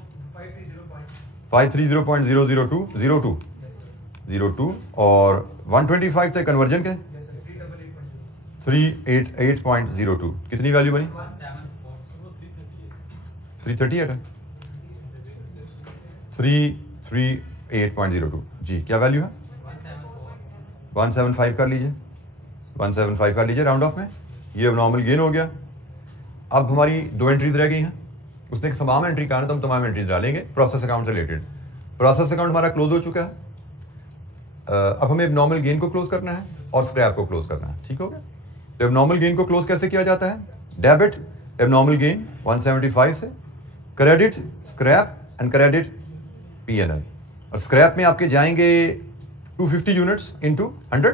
530.002 और 125 थे कन्वर्जन के 388.02 कितनी वैल्यू बनी 338 है 338.02 जी क्या वैल्यू है 175 कर लीजिए 175 कर लीजिए राउंड ऑफ में ये अब नॉर्मल गेन हो गया। अब हमारी दो एंट्रीज रह गई हैं उसने एक तमाम एंट्री कहा तो हम तमाम एंट्रीज डालेंगे प्रोसेस अकाउंट से रिलेटेड। प्रोसेस अकाउंट हमारा क्लोज हो चुका है अब हमें नॉर्मल गेन को क्लोज करना है और स्क्रैप को क्लोज करना है ठीक हो गया। तो अब नॉर्मल गेन को क्लोज कैसे किया जाता है डेबिट अब नॉर्मल गेन 175 से credit scrap and credit P&L और स्क्रैप में आपके जाएंगे 250 यूनिट्स इंटू 100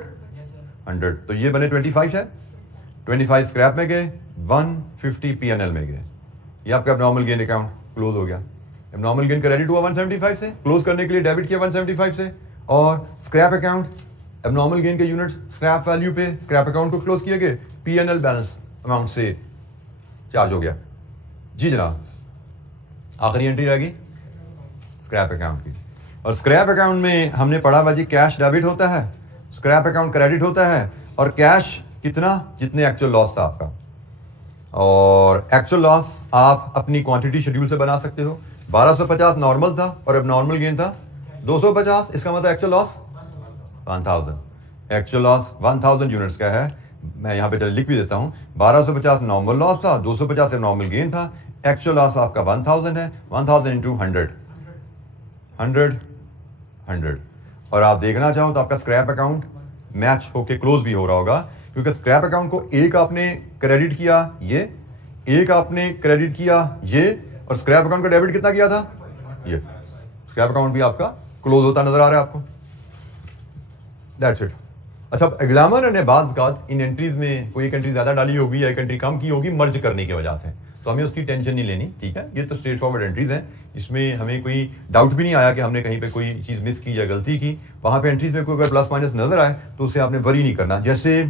तो ये बने 25 है 25 स्क्रैप में गए 150 P&L में गए ये आपका अब नॉर्मल गेन अकाउंट क्लोज हो गया। अब नॉर्मल गेन क्रेडिट हुआ 175 से क्लोज करने के लिए डेबिट किया 175 से और स्क्रैप अकाउंट अब नॉर्मल गेन के यूनिट स्क्रैप वैल्यू पे स्क्रैप अकाउंट को क्लोज किए गए P&L बैलेंस अमाउंट से चार्ज हो गया जी जनाब। आखिरी एंट्री रहेगी स्क्रैप अकाउंट की और स्क्रैप अकाउंट में हमने पढ़ा भाजी कैश डेबिट होता है स्क्रैप अकाउंट क्रेडिट होता है और कैश कितना जितने एक्चुअल लॉस था आपका और एक्चुअल लॉस आप अपनी क्वांटिटी शेड्यूल से बना सकते हो 1250 नॉर्मल था और अब नॉर्मल गेन था 250 इसका मतलब actual loss 1000 actual loss 1000 units का है। मैं यहाँ पे चल लिख भी देता हूँ 1250 नॉर्मल लॉस था 250 से नॉर्मल गेन था एक्चुअल लॉस आपका 1000 है 1000 इंटू 100 और आप देखना चाहो तो आपका स्क्रैप अकाउंट मैच होके क्लोज भी हो रहा होगा क्योंकि स्क्रैप अकाउंट को एक आपने क्रेडिट किया ये एक आपने क्रेडिट किया ये और स्क्रैप अकाउंट का डेबिट कितना किया था ये स्क्रैप अकाउंट भी आपका क्लोज होता नजर आ रहा है आपको दैट्स इट। अच्छा एग्जामिनर ने बात इन एंट्रीज में कोई एक एंट्री ज्यादा डाली होगी या एक एंट्री कम की होगी मर्ज करने की वजह से तो हमें उसकी टेंशन नहीं लेनी ठीक है। ये तो स्ट्रेट फॉरवर्ड एंट्रीज हैं इसमें हमें कोई डाउट भी नहीं आया कि हमने कहीं पे कोई चीज़ मिस की या गलती की। वहाँ पे एंट्रीज में कोई अगर प्लस माइनस नजर आए तो उससे आपने वरी नहीं करना। जैसे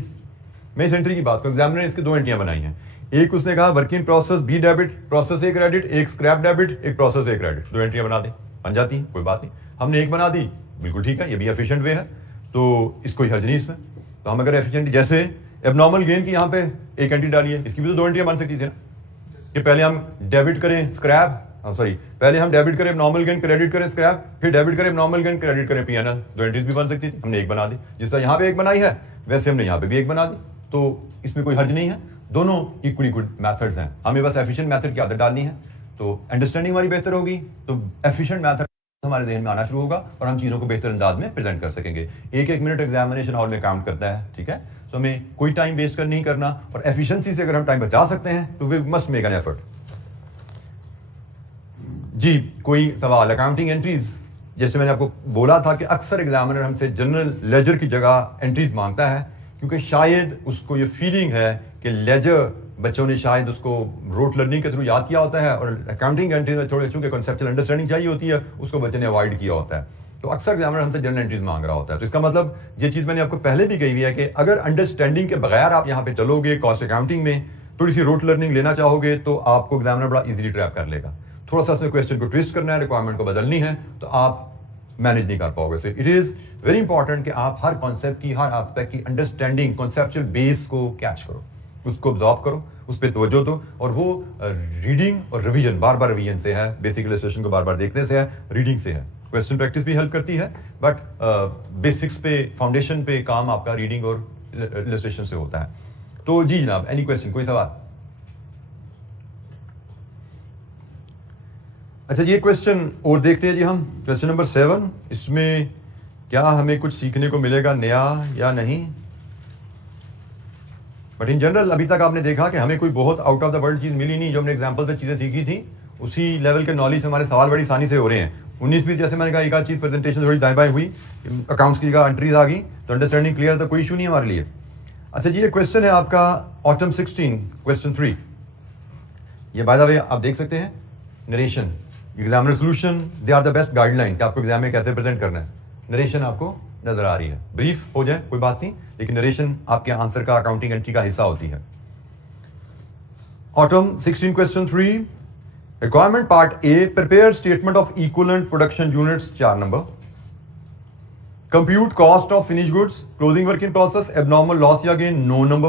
मैं इस एंट्री की बात करूँ एग्जामिनर ने इसकी दो एंट्रियाँ बनाई हैं एक उसने कहा working process B debit process A credit एक स्क्रैप डेबिट एक प्रोसेस ए क्रेडिट दो एंट्रियाँ बना दें बन जाती हैं कोई बात नहीं। हमने एक बना दी बिल्कुल ठीक है ये भी एफिशिएंट वे है तो इसको हर्ज नहीं इसमें। तो हम अगर एफिशिएंट जैसे एबनॉर्मल गेन की यहाँ पे एक एंट्री डाली है इसकी भी तो दो एंट्रियाँ बन सकती थी ना कि पहले हम डेबिट करें स्क्रैप पहले हम डेबिट करें नॉर्मल गेन क्रेडिट करें स्क्रैप फिर डेबिट करें नॉर्मल गेन क्रेडिट करें P&L दो एंट्रीज भी बन सकती थी हमने एक बना दी जिस तरह यहाँ पे एक बनाई है वैसे हमने यहाँ पे भी एक बना दी तो इसमें कोई हर्ज नहीं है दोनों इक्वली गुड मेथड्स हैं। हमें बस एफिशिएंट मेथड की आदत डालनी है तो अंडरस्टैंडिंग हमारी बेहतर होगी तो एफिशिएंट मेथड हमारे जहन में आना शुरू होगा और हम चीज़ों को बेहतर अंदाज में प्रेजेंट कर सकेंगे। एक मिनट एग्जामिनेशन हॉल में काउंट करता है ठीक है तो हमें कोई टाइम वेस्ट कर नहीं करना और एफिशिएंसी से अगर हम टाइम बचा सकते हैं तो we must make an effort. जी कोई सवाल अकाउंटिंग एंट्रीज जैसे मैंने आपको बोला था कि अक्सर एग्जामिनर हमसे जनरल लेजर की जगह एंट्रीज मांगता है क्योंकि शायद उसको ये फीलिंग है कि लेजर बच्चों ने शायद उसको रोट लर्निंग के थ्रू याद किया होता है और अकाउंटिंग एंट्रीज में थोड़े चूंकि कॉन्सेप्चुअल अंडरस्टैंडिंग चाहिए होती है उसको बच्चे ने अवॉइड किया होता है तो अक्सर एग्जामिनर हमसे जनरल एंट्रीज मांग रहा होता है। तो इसका मतलब ये चीज़ मैंने आपको पहले भी कही हुई है कि अगर अंडरस्टैंडिंग के बगैर आप यहाँ पे चलोगे कॉस्ट अकाउंटिंग में थोड़ी सी रोट लर्निंग लेना चाहोगे तो आपको एग्जामिनर बड़ा इजीली ट्रैप कर लेगा। थोड़ा सा उसमें क्वेश्चन को ट्विस्ट करना है रिक्वायरमेंट को बदलनी है तो आप मैनेज नहीं कर पाओगे। So it is very important कि आप हर कॉन्सेप्ट की हर एस्पेक्ट की अंडरस्टैंडिंग कॉन्सेप्चुअल बेस को कैच करो उसको ऑब्जॉर्व करो उस पर तवज्जो दो और वो रीडिंग और रिवीजन बार बार रिवीजन से है बेसिक इलस्ट्रेशन को बार बार देखने से है रीडिंग से है क्वेश्चन प्रैक्टिस भी हेल्प करती है बट बेसिक्स पे फाउंडेशन पे काम आपका रीडिंग और इलस्ट्रेशन से होता है। तो जी जनाब एनी क्वेश्चन कोई सवाल। अच्छा ये क्वेश्चन और देखते हैं जी हम क्वेश्चन नंबर 7 इसमें क्या हमें कुछ सीखने को मिलेगा नया या नहीं। बट इन जनरल अभी तक आपने देखा कि हमें कोई बहुत आउट ऑफ द वर्ल्ड चीज़ मिली नहीं, जो हमने एग्जाम्पल से चीज़ें सीखी थी उसी लेवल के नॉलेज से हमारे सवाल बड़ी आसानी से हो रहे हैं। 19-20 जैसे मैंने कहा एक आध चीज़ प्रेजेंटेशन थोड़ी दाएं बाएं हुई, अकाउंट्स की जगह एंट्रीज आ गई, तो अंडरस्टैंडिंग क्लियर, तो कोई इशू नहीं हमारे लिए। अच्छा जी, ये क्वेश्चन है आपका ऑटम 16 क्वेश्चन 3। ये बाय द वे आप देख सकते हैं, narration, examiner solution, they are the best guideline कि आपको एग्जाम में कैसे प्रेजेंट करना है। नरेशन आपको नजर आ रही है, ब्रीफ हो जाए कोई बात नहीं, लेकिन नरेशन आपके आंसर का, अकाउंटिंग एंट्री का हिस्सा होती है। Autumn 16 question 3, requirement part A, prepare statement of equivalent production units, 4 number. Compute cost of finish goods, closing work in process, abnormal loss या gain, 9 number.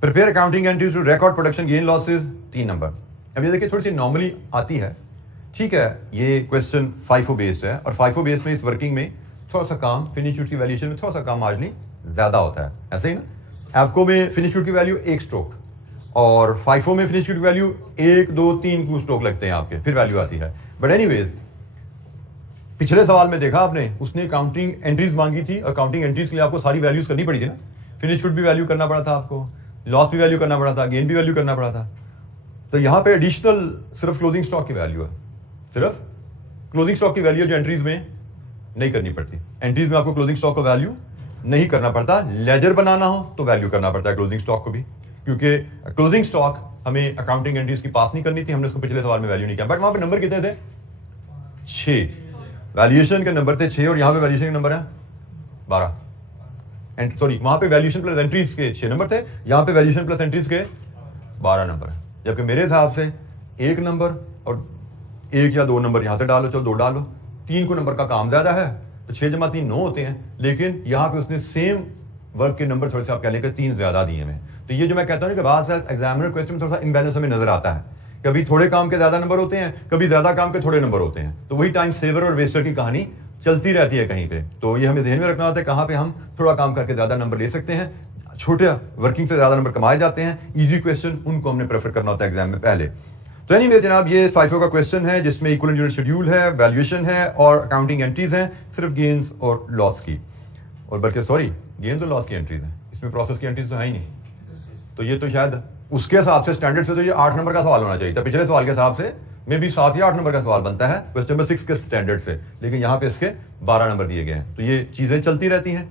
Prepare accounting entries to record production gain losses, 3 number. अब ये देखिए थोड़ी सी नॉर्मली आती है, ठीक है। ये क्वेश्चन FIFO बेस्ड है, और FIFO बेस्ड में इस वर्किंग में थोड़ा सा काम फिनिश गुड की वैल्यूएशन में थोड़ा सा काम मार्जिनली ज्यादा होता है, ऐसे ही ना। एफको में फिनिश गुड की वैल्यू 1 स्ट्रोक, और FIFO में फिनिश गुड की वैल्यू 1, 2, 3 स्ट्रोक लगते हैं आपके, फिर वैल्यू आती है। बट एनीवेज, पिछले सवाल में देखा आपने, उसने अकाउंटिंग एंट्रीज मांगी थी, अकाउंटिंग एंट्रीज के लिए आपको सारी वैल्यूज करनी पड़ी थी ना। फिनिश गुड भी वैल्यू करना पड़ा था आपको, लॉस भी वैल्यू करना पड़ा था, गेन भी वैल्यू करना पड़ा था। तो यहां पे एडिशनल सिर्फ क्लोजिंग स्टॉक की वैल्यू है, सिर्फ क्लोजिंग स्टॉक की वैल्यू जो एंट्रीज में नहीं करनी पड़ती। एंट्रीज में आपको क्लोजिंग स्टॉक को वैल्यू नहीं करना पड़ता, लेजर बनाना हो तो वैल्यू करना पड़ता है क्लोजिंग स्टॉक को भी, क्योंकि क्लोजिंग स्टॉक हमें अकाउंटिंग एंट्रीज की पास नहीं करनी थी, हमने उसको पिछले सवाल में वैल्यू नहीं किया। बट वहां पे नंबर कितने थे? 6 वैल्यूएशन के नंबर थे 6, और यहां पे वैल्यूएशन के नंबर है 12। एंड सॉरी, वहां पे वैल्यूएशन प्लस एंट्रीज के 6 नंबर थे, यहां पे वैल्यूएशन प्लस एंट्रीज के 12 नंबर है। जबकि मेरे हिसाब से 1 नंबर और 1 या 2 नंबर यहां से डालो, चलो 2 डालो, 3 को नंबर का काम ज्यादा है, तो 6 जमा 3 9 होते हैं, लेकिन यहां पे उसने सेम वर्क के नंबर थोड़े से आप कह लेकर 3 ज्यादा दिए हैं। तो ये जो मैं कहता हूं कि बाद एग्जामिनर क्वेश्चन में थोड़ा सा इम्बैलेंस हमें नजर आता है, कभी थोड़े काम के ज्यादा नंबर होते हैं, कभी ज्यादा काम के थोड़े नंबर होते हैं, तो वही टाइम सेवर और वेस्टर की कहानी चलती रहती है कहीं पे। तो ये हमें ध्यान में रखना होता है कहां पे हम थोड़ा काम करके ज्यादा नंबर ले सकते हैं, छोटे वर्किंग से ज्यादा नंबर कमाए जाते हैं, इजी क्वेश्चन उनको हमने प्रेफर करना होता है एग्जाम में पहले। तो एनीवे जनाब, ये FIFO का क्वेश्चन है जिसमें इक्विवेलेंट यूनिट शेड्यूल है, वैल्यूएशन है और अकाउंटिंग एंट्रीज हैं, सिर्फ गेन्स और लॉस की, और बल्कि सॉरी गेन्स और लॉस की एंट्रीज हैं, इसमें प्रोसेस की एंट्रीज तो है ही नहीं। तो ये तो शायद उसके हिसाब से स्टैंडर्ड से तो ये 8 नंबर का सवाल होना चाहिए था, पिछले सवाल के हिसाब से मे बी 7 या 8 नंबर का सवाल बनता है क्वेश्चन नंबर 6 के स्टैंडर्ड से, लेकिन यहाँ पे इसके 12 नंबर दिए गए हैं। तो ये चीजें चलती रहती हैं।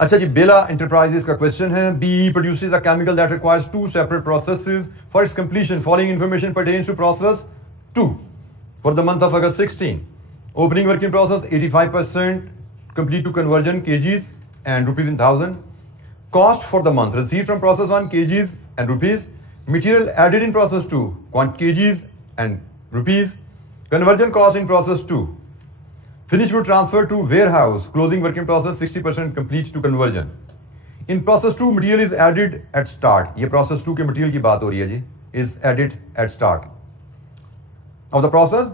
अच्छा जी, बेला एंटरप्राइजेस का क्वेश्चन है, BE produces a chemical that requires 2 separate processes for its completion. Following information pertains to process 2 for the month of August 16. Opening work in process 85% complete to conversion kgs and rupees in 1000. Cost for the month received from process 1 kgs and rupees. Material added in process 2 kgs and rupees. Conversion cost in process 2. Finished good transfer to warehouse. Closing work in process 60% complete to conversion. In process 2 material is added at start. ये process 2 के material की बात हो रही है जी. Is added at start of the process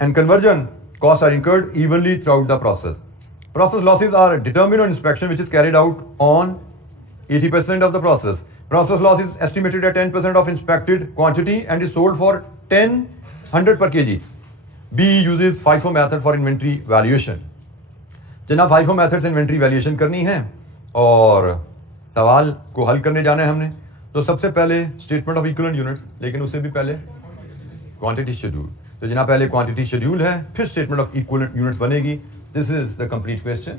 and conversion costs are incurred evenly throughout the process. Process losses are determined on inspection which is carried out on 80% of the process. Process loss is estimated at 10% of inspected quantity and is sold for 100 per kg. BE uses FIFO method for inventory valuation. जनाब FIFO method से इन्वेंट्री वैल्यूएशन करनी है और सवाल को हल करने जाना है हमने। तो सबसे पहले स्टेटमेंट ऑफ इक्विवेलेंट यूनिट्स, लेकिन उससे भी पहले क्वांटिटी शेड्यूल। तो जनाब पहले क्वांटिटी शेड्यूल है, फिर स्टेटमेंट ऑफ इक्विवेलेंट यूनिट्स बनेगी। This is the complete question.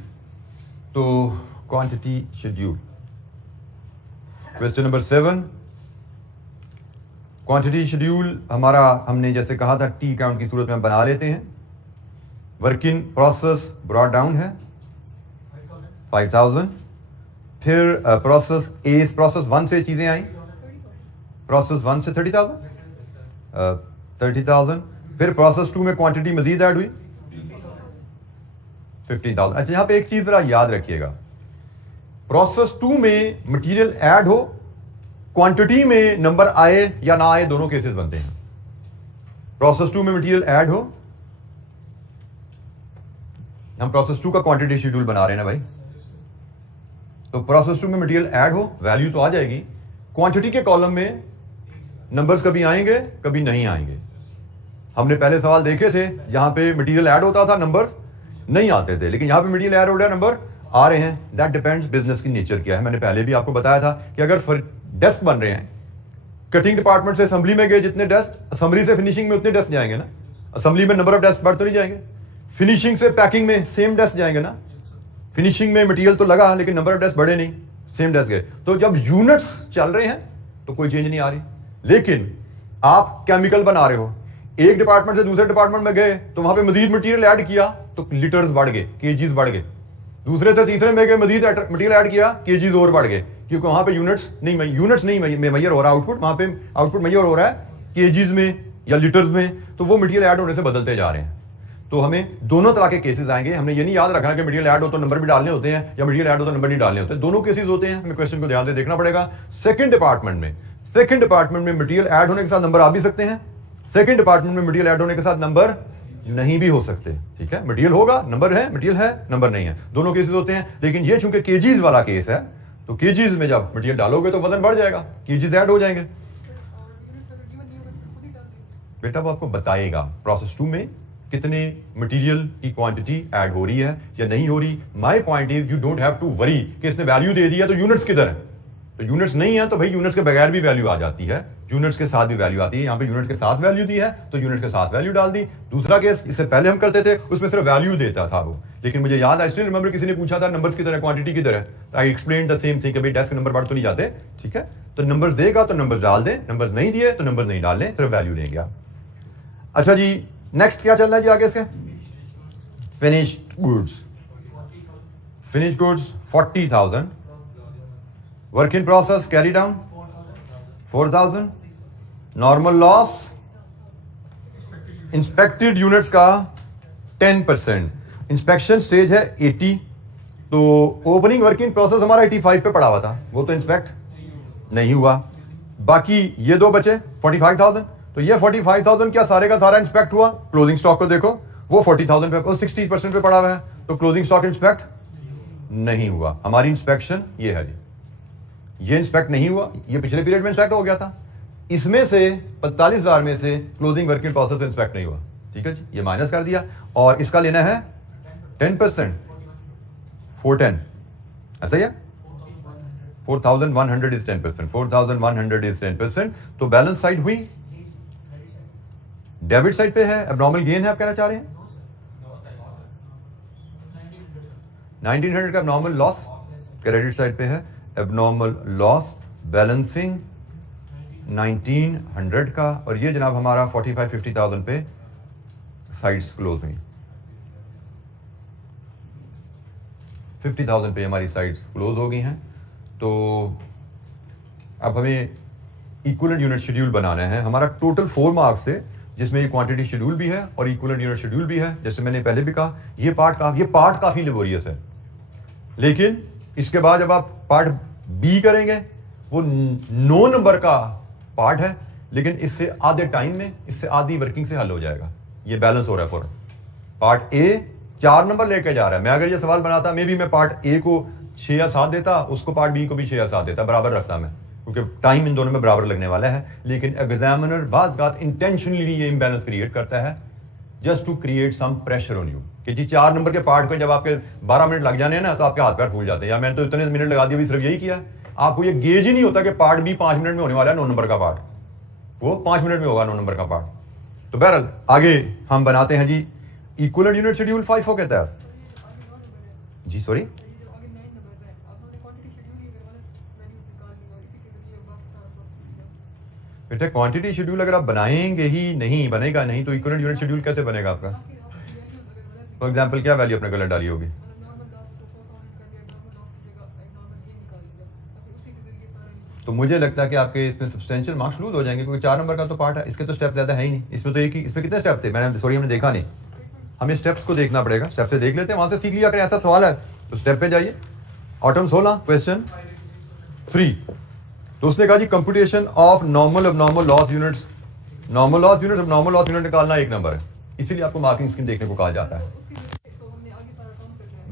तो quantity schedule, question number 7, quantity schedule हमारा हमने जैसे कहा था टी अकाउंट की सूरत में बना लेते हैं। Work in process brought down है 5000, फिर प्रोसेस ए, प्रोसेस 1 से चीजें आई, प्रोसेस 1 से 30,000, फिर प्रोसेस 2 में क्वांटिटी मजीद ऐड हुई 15,000। अच्छा, यहां पे एक चीज जरा याद रखिएगा, प्रोसेस 2 में मटेरियल ऐड हो, क्वांटिटी में नंबर आए या ना आए, दोनों केसेस बनते हैं। प्रोसेस 2 में मटेरियल ऐड हो, हम प्रोसेस 2 का क्वांटिटी शेड्यूल बना रहे हैं ना भाई, तो प्रोसेस 2 में मटेरियल ऐड हो, वैल्यू तो आ जाएगी, क्वांटिटी के कॉलम में नंबर्स कभी आएंगे कभी नहीं आएंगे। हमने पहले सवाल देखे थे जहां पे मटेरियल ऐड होता था, नंबर्स नहीं आते थे, लेकिन यहां पे मटेरियल ऐड हो रहा है, नंबर आ रहे हैं, दैट डिपेंड्स बिजनेस की नेचर क्या है। मैंने पहले भी आपको बताया था कि अगर डेस्क बन रहे हैं, कटिंग डिपार्टमेंट से असेंबली में गए जितने डेस्क, असेंबली से फिनिशिंग में उतने डेस्क जाएंगे ना। असेंबली में नंबर ऑफ डेस्क बढ़ तो नहीं जाएंगे, फिनिशिंग से पैकिंग में सेम डेस्क जाएंगे ना। फिनिशिंग में मटेरियल तो लगा लेकिन नंबर ऑफ डेस्क बढ़े नहीं, सेम डेस्क गए। तो जब यूनिट्स चल रहे हैं तो कोई चेंज नहीं आ रही। लेकिन आप केमिकल बना रहे हो, एक डिपार्टमेंट से दूसरे डिपार्टमेंट में गए तो वहां पे मजीद मटेरियल ऐड किया तो लीटर्स बढ़ गए, केजीज बढ़ गए। दूसरे से तीसरे में गए, मजीद मटेरियल ऐड किया, केजीज और बढ़ गए, क्योंकि वहां पे यूनिट्स नहीं मेजर हो रहा आउटपुट, वहां पे आउटपुट मेजर हो रहा है केजीज में या लीटर्स में। तो वो मटेरियल ऐड होने से बदलते जा रहे हैं। तो हमें दोनों तरह के केसेस आएंगे। हमने ये नहीं याद रखना कि मटेरियल ऐड हो तो नंबर भी डालने होते हैं या मटेरियल ऐड हो तो नंबर नहीं डालने होते। दोनों केसेस होते हैं, हमें क्वेश्चन को ध्यान से देखना पड़ेगा। सेकंड डिपार्टमेंट में मटेरियल ऐड होने के साथ नंबर आ भी सकते हैं, सेकंड डिपार्टमेंट में मटेरियल ऐड होने के साथ नंबर नहीं भी हो सकते। ठीक है, मटेरियल होगा, नंबर है, मटेरियल है, नंबर नहीं है, दोनों केसेस होते हैं। लेकिन ये चूंकि केजीज वाला केस है तो केजीज में जब मटेरियल डालोगे तो वजन बढ़ जाएगा, केजीज ऐड हो जाएंगे। बेटा वो आपको बताएगा प्रोसेस 2 में कितने मटेरियल की क्वांटिटी ऐड हो रही है या नहीं हो रही। My point is you don't have to worry कि इसने वैल्यू दे दिया तो यूनिट्स किधर है। तो यूनिट्स नहीं है तो भाई यूनिट्स के बगैर भी वैल्यू आ जाती है, यूनिट्स के साथ भी वैल्यू आती है। यहाँ पे यूनिट्स के साथ वैल्यू दी है तो यूनिट्स के साथ वैल्यू डाल दी। दूसरा केस इससे पहले हम करते थे, उसमें सिर्फ वैल्यू देता था वो। लेकिन मुझे याद है, स्टिल रिमेंबर, किसी ने पूछा था नंबर्स किधर है, क्वांटिटी किधर है। I explain the same thing कि भाई डेस्क नंबर बढ़ तो नहीं जाते। ठीक है, तो नंबर देगा तो नंबर डाल दें, नंबर नहीं दिए तो नंबर नहीं डालने, सिर्फ वैल्यू देंगे आप। अच्छा जी, नेक्स्ट क्या चलना है जी आगे इसके? Finished goods. Finished goods 40,000, work in process carry down 4,000, normal loss inspected units का 10%, इंस्पेक्शन स्टेज है 80, तो ओपनिंग वर्क इन प्रोसेस हमारा 85 पे पड़ा हुआ था, वो तो इंस्पेक्ट नहीं हुआ। बाकी ये दो बचे 45,000, तो ये 45,000 क्या सारे का सारा इंस्पेक्ट हुआ? क्लोजिंग स्टॉक को देखो, वो 40,000 पे 60% पे पड़ा हुआ है, तो क्लोजिंग स्टॉक इंस्पेक्ट नहीं हुआ। हमारी इंस्पेक्शन ये है जी, ये इंस्पेक्ट नहीं हुआ, ये पिछले पीरियड में इंस्पेक्ट हो गया था। इसमें से 45,000 में से closing work in process inspect नहीं हुआ। ठीक है जी, ये माइनस कर दिया और इसका लेना है 10%, 410, ऐसा ही है। 4,100 इज 10%, 4,100 इज 10%। तो बैलेंस साइड हुई, डेबिट साइड पे है, एबनॉर्मल गेन है आप कहना चाह रहे हैं? 1900 का एबनॉर्मल लॉस क्रेडिट साइड पे है, एबनॉर्मल लॉस बैलेंसिंग 1900 का, और ये जनाब हमारा 45-50,000 पे साइड्स क्लोज हुई। 50,000 पे हमारी साइड्स क्लोज हो गई हैं। तो अब हमें इक्विवेलेंट यूनिट शेड्यूल बनाना है। हमारा टोटल 4 मार्क्स थे, जिसमें ये क्वांटिटी शेड्यूल भी है और इक्विवेलेंट यूनिट शेड्यूल भी है। जैसे मैंने पहले भी कहा, ये पार्ट काफी लेबोरियस है, लेकिन इसके बाद जब आप पार्ट बी करेंगे, वो 9 नंबर का पार्ट है, लेकिन इससे आधे टाइम में, इससे आधी वर्किंग से हल हो जाएगा। ये बैलेंस हो रहा है। फॉर पार्ट ए 4 नंबर लेके जा रहा है। मैं अगर ये सवाल बनाता, मे भी मैं पार्ट ए को 6 या 7 देता, उसको पार्ट बी को भी 6 या 7 देता, बराबर रखता मैं, क्योंकि टाइम इन दोनों में बराबर लगने वाला है। लेकिन एग्जामिनर बात बात इंटेंशनली ये इम्बैलेंस क्रिएट करता है, just to create some pressure on you, कि जी 4 नंबर के पार्ट को जब आपके 12 मिनट लग जाने हैं ना, तो आपके हाथ पैर फूल जाते हैं। या मैंने तो इतने मिनट लगा दिए, सिर्फ यही किया। आपको ये गेज ही नहीं होता कि पार्ट बी 5 मिनट में होने वाला है, 9 नंबर का पार्ट, वो 5 मिनट में होगा 9 नंबर का पार्ट। तो बहरहाल आगे हम बनाते हैं जी इक्विवेलेंट यूनिट शेड्यूल 5 कहता है जी, सॉरी बेटा, क्वांटिटी शेड्यूल अगर आप बनाएंगे ही नहीं, बनेगा नहीं, तो इक्विवेलेंट यूनिट शेड्यूल कैसे बनेगा आपका? फॉर एग्जांपल क्या वैल्यू अपने गलत डाली होगी? तो मुझे लगता है कि आपके इसमें सब्सटेंशियल मार्क्स लूज हो जाएंगे, क्योंकि 4 नंबर का तो पार्ट है, इसके तो स्टेप ज्यादा है ही नहीं। इसमें तो एक ही, इसमें कितने स्टेप थे? हमने देखा नहीं, हमें स्टेप्स को देखना पड़ेगा। स्टेप से देख लेते हैं, वहां से सीख लिया करें। ऐसा सवाल है तो स्टेप पे जाइए। ऑटम 16 क्वेश्चन 3, तो उसने कहा जी computation of normal abnormal loss units. Normal loss unit, abnormal loss unit निकालना 1 नंबर है, इसीलिए आपको मार्किंग स्कीम देखने को कहा जाता है।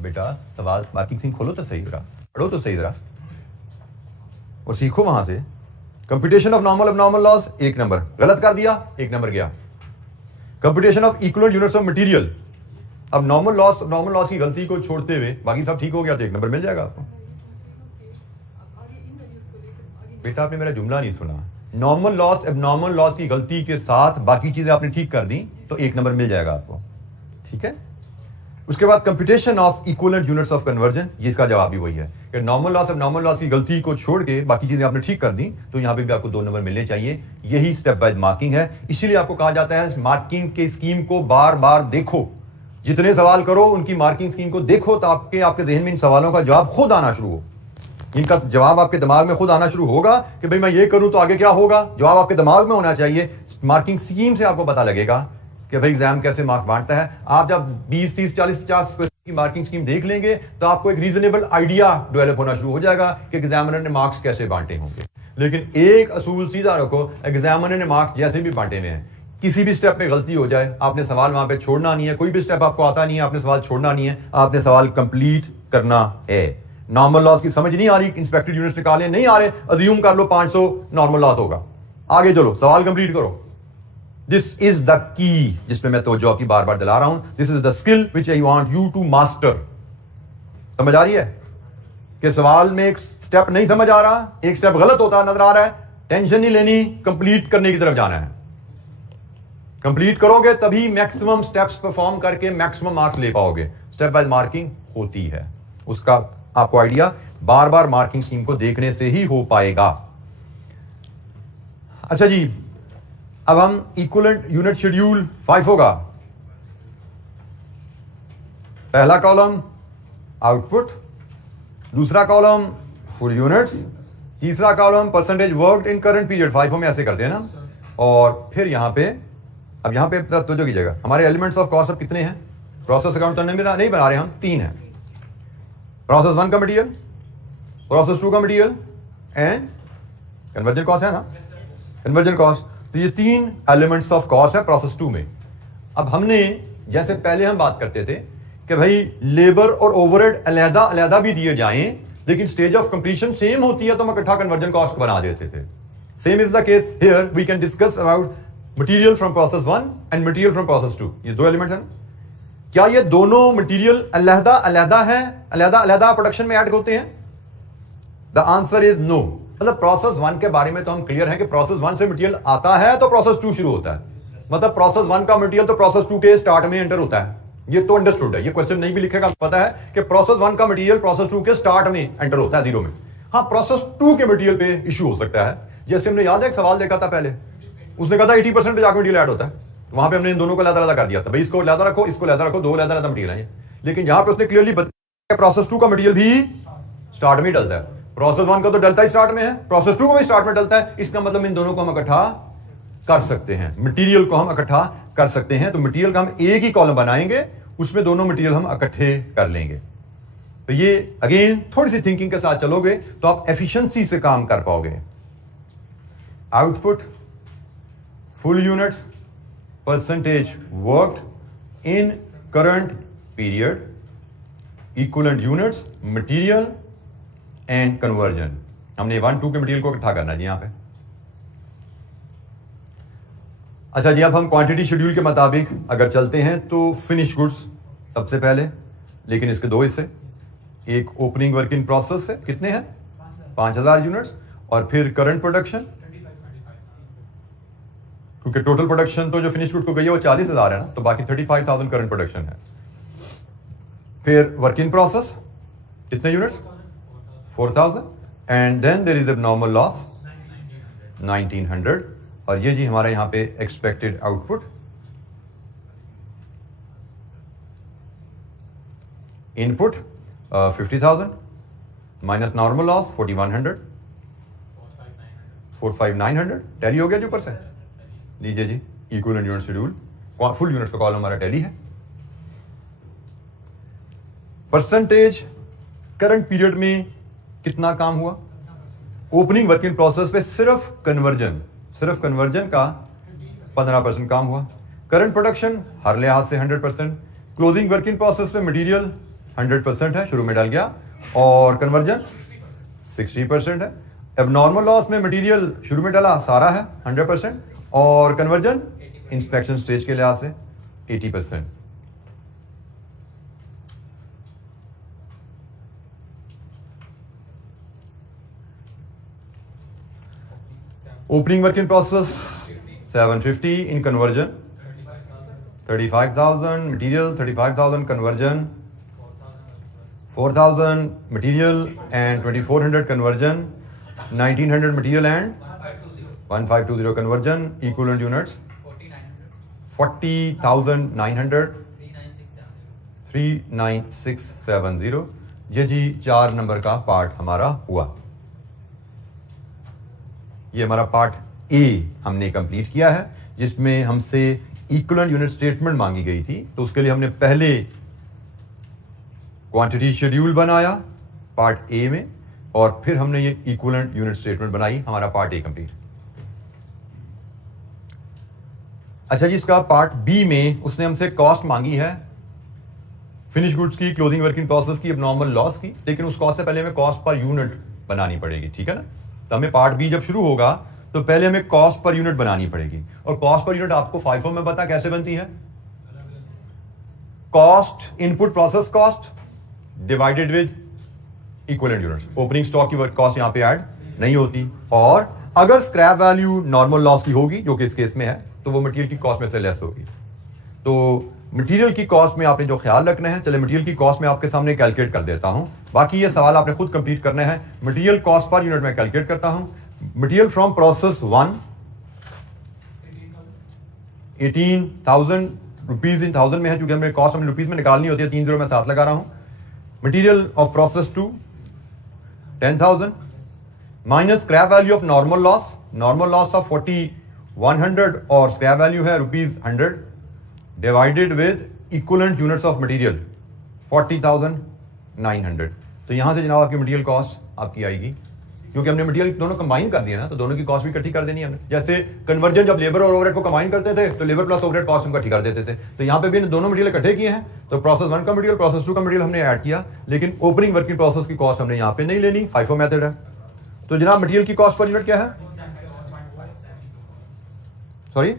बेटा सवाल मार्किंग स्कीम खोलो तो सही जरा, पढ़ो तो सही जरा और सीखो वहां से। Computation of normal abnormal loss 1 number, गलत कर दिया 1 नंबर गया। Computation of equivalent units of material अब नॉर्मल लॉस की गलती को छोड़ते हुए बाकी सब ठीक हो गया तो 1 नंबर मिल जाएगा आपको। बेटा आपने मेरा जुमला नहीं सुना। नॉर्मल लॉस एबनॉर्मल लॉस की गलती के साथ बाकी चीजें आपने ठीक कर दी तो 1 नंबर मिल जाएगा आपको, ठीक है। उसके बाद computation of equivalent units of conversion, ये इसका जवाब भी वही है कि नॉर्मल लॉस एबनॉर्मल लॉस की गलती को छोड़ के बाकी चीजें आपने ठीक कर दी तो यहां पे भी आपको 2 नंबर मिलने चाहिए। यही स्टेप वाइज मार्किंग है। इसीलिए आपको कहा जाता है मार्किंग के स्कीम को बार बार देखो, जितने सवाल करो उनकी मार्किंग स्कीम को देखो तो आपके जहन में इन सवालों का जवाब खुद आना शुरू हो। इनका जवाब आपके दिमाग में खुद आना शुरू होगा कि भाई मैं ये करूं तो आगे क्या होगा। जवाब आपके दिमाग में होना चाहिए। मार्किंग स्कीम से आपको पता लगेगा कि भाई एग्जाम कैसे मार्क बांटता है। आप जब 20, 30, 40, 50 की मार्किंग स्कीम देख लेंगे तो आपको एक रीजनेबल आइडिया डेवलप होना शुरू हो जाएगा कि एग्जामिनर ने मार्क्स कैसे बांटे होंगे। लेकिन एक असूल सीधा रखो, एग्जामिनर ने मार्क्स जैसे भी बांटे हुए हैं, किसी भी स्टेप में गलती हो जाए आपने सवाल वहां पे छोड़ना नहीं है। कोई भी स्टेप आपको आता नहीं है, आपने सवाल छोड़ना नहीं है, आपने सवाल कंप्लीट करना है। नॉर्मल लॉस की समझ नहीं आ रही, इंस्पेक्टेड यूनिट्स निकाले नहीं आ रहे, अज्यूम कर लो 500 नॉर्मल लॉस होगा। आगे चलो, सवाल कंप्लीट करो। दिस इज द की जिसमें मैं तवज्जो की बार बार दिला रहा हूं। This is the skill which I want you to master. समझ आ रही है कि सवाल में एक स्टेप नहीं समझ आ रहा, एक स्टेप गलत होता नजर आ रहा है, टेंशन नहीं लेनी, कंप्लीट करने की तरफ जाना है। कंप्लीट करोगे तभी मैक्सिमम स्टेप्स परफॉर्म करके मैक्सिमम मार्क्स ले पाओगे। स्टेप बाय मार्किंग होती है, उसका आपको आइडिया बार बार मार्किंग स्कीम को देखने से ही हो पाएगा। अच्छा जी, अब हम इक्विवेलेंट यूनिट शेड्यूल 5 होगा। पहला कॉलम आउटपुट, दूसरा कॉलम फुल यूनिट्स, तीसरा column percentage worked in current period. 5 में ऐसे करते हैं ना। और फिर यहां पे अब यहां पे तवज्जो कीजिएगा, हमारे एलिमेंट्स ऑफ कॉस्ट अब कितने हैं? प्रोसेस अकाउंट तो नहीं बना रहे हम, 3 हैं। प्रोसेस 1 का मटेरियल, प्रोसेस 2 का मटेरियल एंड कन्वर्जन कॉस्ट है ना, कन्वर्जन कॉस्ट। तो ये 3 एलिमेंट्स ऑफ कॉस्ट है प्रोसेस 2 में। अब हमने जैसे पहले हम बात करते थे कि भाई लेबर और ओवरहेड अलहदा अलहदा भी दिए जाएं, लेकिन स्टेज ऑफ कंप्लीशन सेम होती है तो हम इकट्ठा कन्वर्जन कॉस्ट बना देते थे। Same is the case here. We can discuss about material from process 1 and material from process 2। ये 2 एलिमेंट्स हैं। क्या ये दोनों मटेरियल अलहदा अलहदा है, अलहदा अलहदा प्रोडक्शन में ऐड होते हैं? The answer is no. मतलब प्रोसेस 1 के बारे में तो हम क्लियर हैं कि प्रोसेस 1 से मटेरियल आता है तो प्रोसेस 2 शुरू होता है। मतलब प्रोसेस 1 का मटेरियल तो प्रोसेस 2 के स्टार्ट में एंटर होता है। ये तो अंडरस्टूड है, ये क्वेश्चन नहीं भी लिखेगा पता है कि प्रोसेस 1 का मटेरियल प्रोसेस 2 के स्टार्ट में एंटर होता है, 0 में। हाँ, प्रोसेस 2 के मटेरियल पे इश्यू हो सकता है। जैसे हमने याद है एक सवाल देखा था पहले, उसने कहा था 80% पे जाकर मटेरियल ऐड होता है। वहां पे हमने इन दोनों को अलग-अलग कर दिया था, भाई इसको अलग रखो, इसको अलग रखो, 2 अलग-अलग मटेरियल है। लेकिन यहां पे उसने क्लियरली बताया प्रोसेस 2 का मटेरियल भी स्टार्ट में डलता है। प्रोसेस 1 का तो डलता ही स्टार्ट में है, प्रोसेस 2 को भी स्टार्ट में डलता है। इसका मतलब इन दोनों को हम इकट्ठा कर सकते हैं, मटेरियल को हम इकट्ठा कर सकते हैं। तो मटेरियल का हम एक ही कॉलम बनाएंगे, उसमें दोनों मटेरियल हम इकट्ठे कर लेंगे। तो ये अगेन थोड़ी सी थिंकिंग के साथ चलोगे तो आप एफिशिएंसी से काम कर पाओगे। Output, full units, percentage worked in current period, equivalent units, material and conversion. हमने 1, 2 के मटेरियल को इकट्ठा करना है जी यहां पे। अच्छा जी, अब हम क्वांटिटी शेड्यूल के मुताबिक अगर चलते हैं तो फिनिश गुड्स सबसे पहले, लेकिन इसके 2 हिस्से। एक ओपनिंग वर्क इन प्रोसेस है, कितने हैं? 5000 यूनिट्स। और फिर करंट प्रोडक्शन, क्योंकि टोटल प्रोडक्शन तो जो फिनिश गुड को गई है वो 40,000 है ना, तो बाकी 35,000 करंट प्रोडक्शन है। फिर वर्क इन प्रोसेस कितने units? 4,000। And then there is abnormal loss 1900। और ये जी हमारा यहां पे expected output. Input 50,000 minus normal loss 4,100, 4,5,900। Tally हो गया जी ऊपर से। लीजिए जी equivalent unit schedule, full unit का कॉलम हमारा टैली है। परसेंटेज करंट पीरियड में कितना काम हुआ? ओपनिंग वर्क इन प्रोसेस पे सिर्फ कन्वर्जन का 15% काम हुआ। करंट प्रोडक्शन हर लिहाज से 100%। क्लोजिंग वर्क इन प्रोसेस पे मटेरियल 100% है, शुरू में डाल गया, और कन्वर्जन 60% है। एबनॉर्मल लॉस में मटेरियल शुरू में डाला सारा है 100%, और कन्वर्जन इंस्पेक्शन स्टेज के लिहाज से 80%। Opening work in process 750 in conversion 35,000 material 35,000 conversion 4,000 material and 2,400 conversion 1,900 material and 1,520 conversion equivalent units 40,900 39670 ये जी 4 नंबर का पार्ट हमारा हुआ। ये हमारा पार्ट ए हमने कंप्लीट किया है जिसमें हमसे इक्विवेलेंट यूनिट स्टेटमेंट मांगी गई थी। तो उसके लिए हमने पहले क्वांटिटी शेड्यूल बनाया पार्ट ए में और फिर हमने ये इक्विवेलेंट यूनिट स्टेटमेंट बनाई। हमारा पार्ट ए कंप्लीट। अच्छा जी, इसका पार्ट बी में उसने हमसे कॉस्ट मांगी है फिनिश गुड्स की, क्लोजिंग वर्क इन प्रोसेस की, एब्नॉर्मल लॉस की, लेकिन उस कॉस्ट से पहले हमें कॉस्ट पर यूनिट बनानी पड़ेगी। ठीक है ना। तो हमें पार्ट बी जब शुरू होगा तो पहले हमें कॉस्ट पर यूनिट बनानी पड़ेगी और कॉस्ट पर यूनिट आपको FIFO में पता कैसे बनती है। Cost input process cost divided with equivalent units. Opening stock की कॉस्ट यहां पे ऐड नहीं होती और अगर स्क्रैप वैल्यू नॉर्मल लॉस की होगी जो कि इस केस में है तो वो मटेरियल की कॉस्ट में से लेस होगी। तो मटेरियल की कॉस्ट में आपने जो ख्याल रखना है, चले मटेरियल की कॉस्ट में आपके सामने कैलकुलेट कर देता हूं। बाकी ये सवाल आपने खुद कंप्लीट करना है। मटेरियल कॉस्ट पर यूनिट में कैलकुलेट करता हूं। Material from process 1 18,000 rupees in 1000 में है क्योंकि हमें कॉस्ट हमें रुपीज में निकालनी होती है। 3 जीरो में साथ लगा रहा हूं। Material of process 2 10,000 minus scrap value of normal loss. Normal loss of 40,100 और स्क्रैप वैल्यू है ₹100 divided with equivalent units of material 40,900। तो यहां से जनाब आपकी मटेरियल कॉस्ट आपकी आएगी क्योंकि हमने मटेरियल दोनों कंबाइन कर दिया ना, तो दोनों की कॉस्ट भी इकट्ठी कर देनी है हमने। जैसे कन्वर्जन जब लेबर और ओवरहेड को कंबाइन करते थे तो लेबर प्लस ओवरहेड कॉस्ट हम इकट्ठी कर देते थे। तो यहाँ पे भी दोनों मटेरियल इकट्ठे किए हैं। तो प्रोसेस 1 का मटेरियल प्रोसेस 2 का मटेरियल हमने ऐड किया, लेकिन ओपनिंग वर्किंग प्रोसेस की कॉस्ट हमने यहाँ पे नहीं लेनी। FIFO मेथड है। तो जनाब मटेरियल की कॉस्ट पर यूनिट क्या है? सॉरी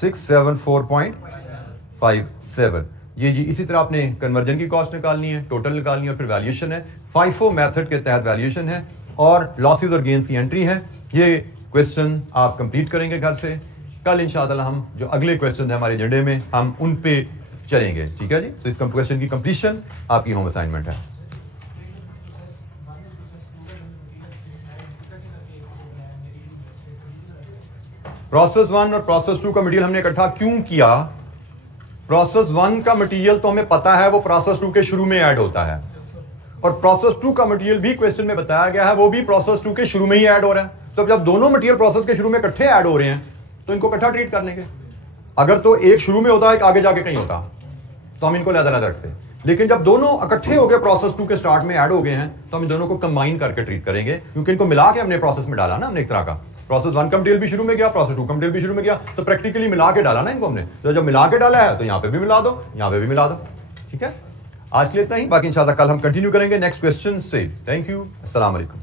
674.57। ये जी इसी तरह आपने कन्वर्जन की कॉस्ट निकालनी है, टोटल निकालनी है और फिर वैल्यूएशन है। FIFO मेथड के तहत वैल्यूएशन है और लॉसेस और गेन्स की एंट्री है। ये क्वेश्चन आप कंप्लीट करेंगे घर से। कल इंशाअल्लाह हम जो अगले क्वेश्चन है हमारे एजेंडे में हम उन पे चलेंगे। ठीक है जी। तो इस क्वेश्चन की कंप्लीशन आपकी होम असाइनमेंट है। प्रोसेस 1 और प्रोसेस 2 का मटेरियल हमने इकट्ठा क्यों किया? प्रोसेस 1 का मटेरियल तो हमें पता है वो प्रोसेस 2 के शुरू में ऐड होता है और प्रोसेस 2 का मटेरियल भी क्वेश्चन में बताया गया है वो भी प्रोसेस 2 के शुरू में ही ऐड हो रहा है। तो जब दोनों मटेरियल प्रोसेस के शुरू में इकट्ठे ऐड हो रहे हैं तो इनको इकट्ठा ट्रीट कर लेंगे। अगर तो एक शुरू में होता है एक आगे जाके कहीं होता तो हम इनको अलग-अलग रखते। लेकिन जब दोनों इकट्ठे हो गए प्रोसेस 2 के स्टार्ट में ऐड हो गए हैं तो हम इन दोनों को कंबाइन करके ट्रीट करेंगे क्योंकि इनको मिला के हमने प्रोसेस में डाला ना। हमने एक तरह का प्रोसेस 1 का मटेरियल भी शुरू में गया, प्रोसेस 2 का मटेरियल भी शुरू में गया, तो प्रैक्टिकली मिला के डाला ना इनको हमने। तो जब मिला के डाला है तो यहाँ पे भी मिला दो, यहाँ पे भी मिला दो। ठीक है। आज के लिए इतना ही, बाकी इंशाल्लाह कल हम कंटिन्यू करेंगे नेक्स्ट क्वेश्चन से। Thank you. अस्सलाम वालेकुम।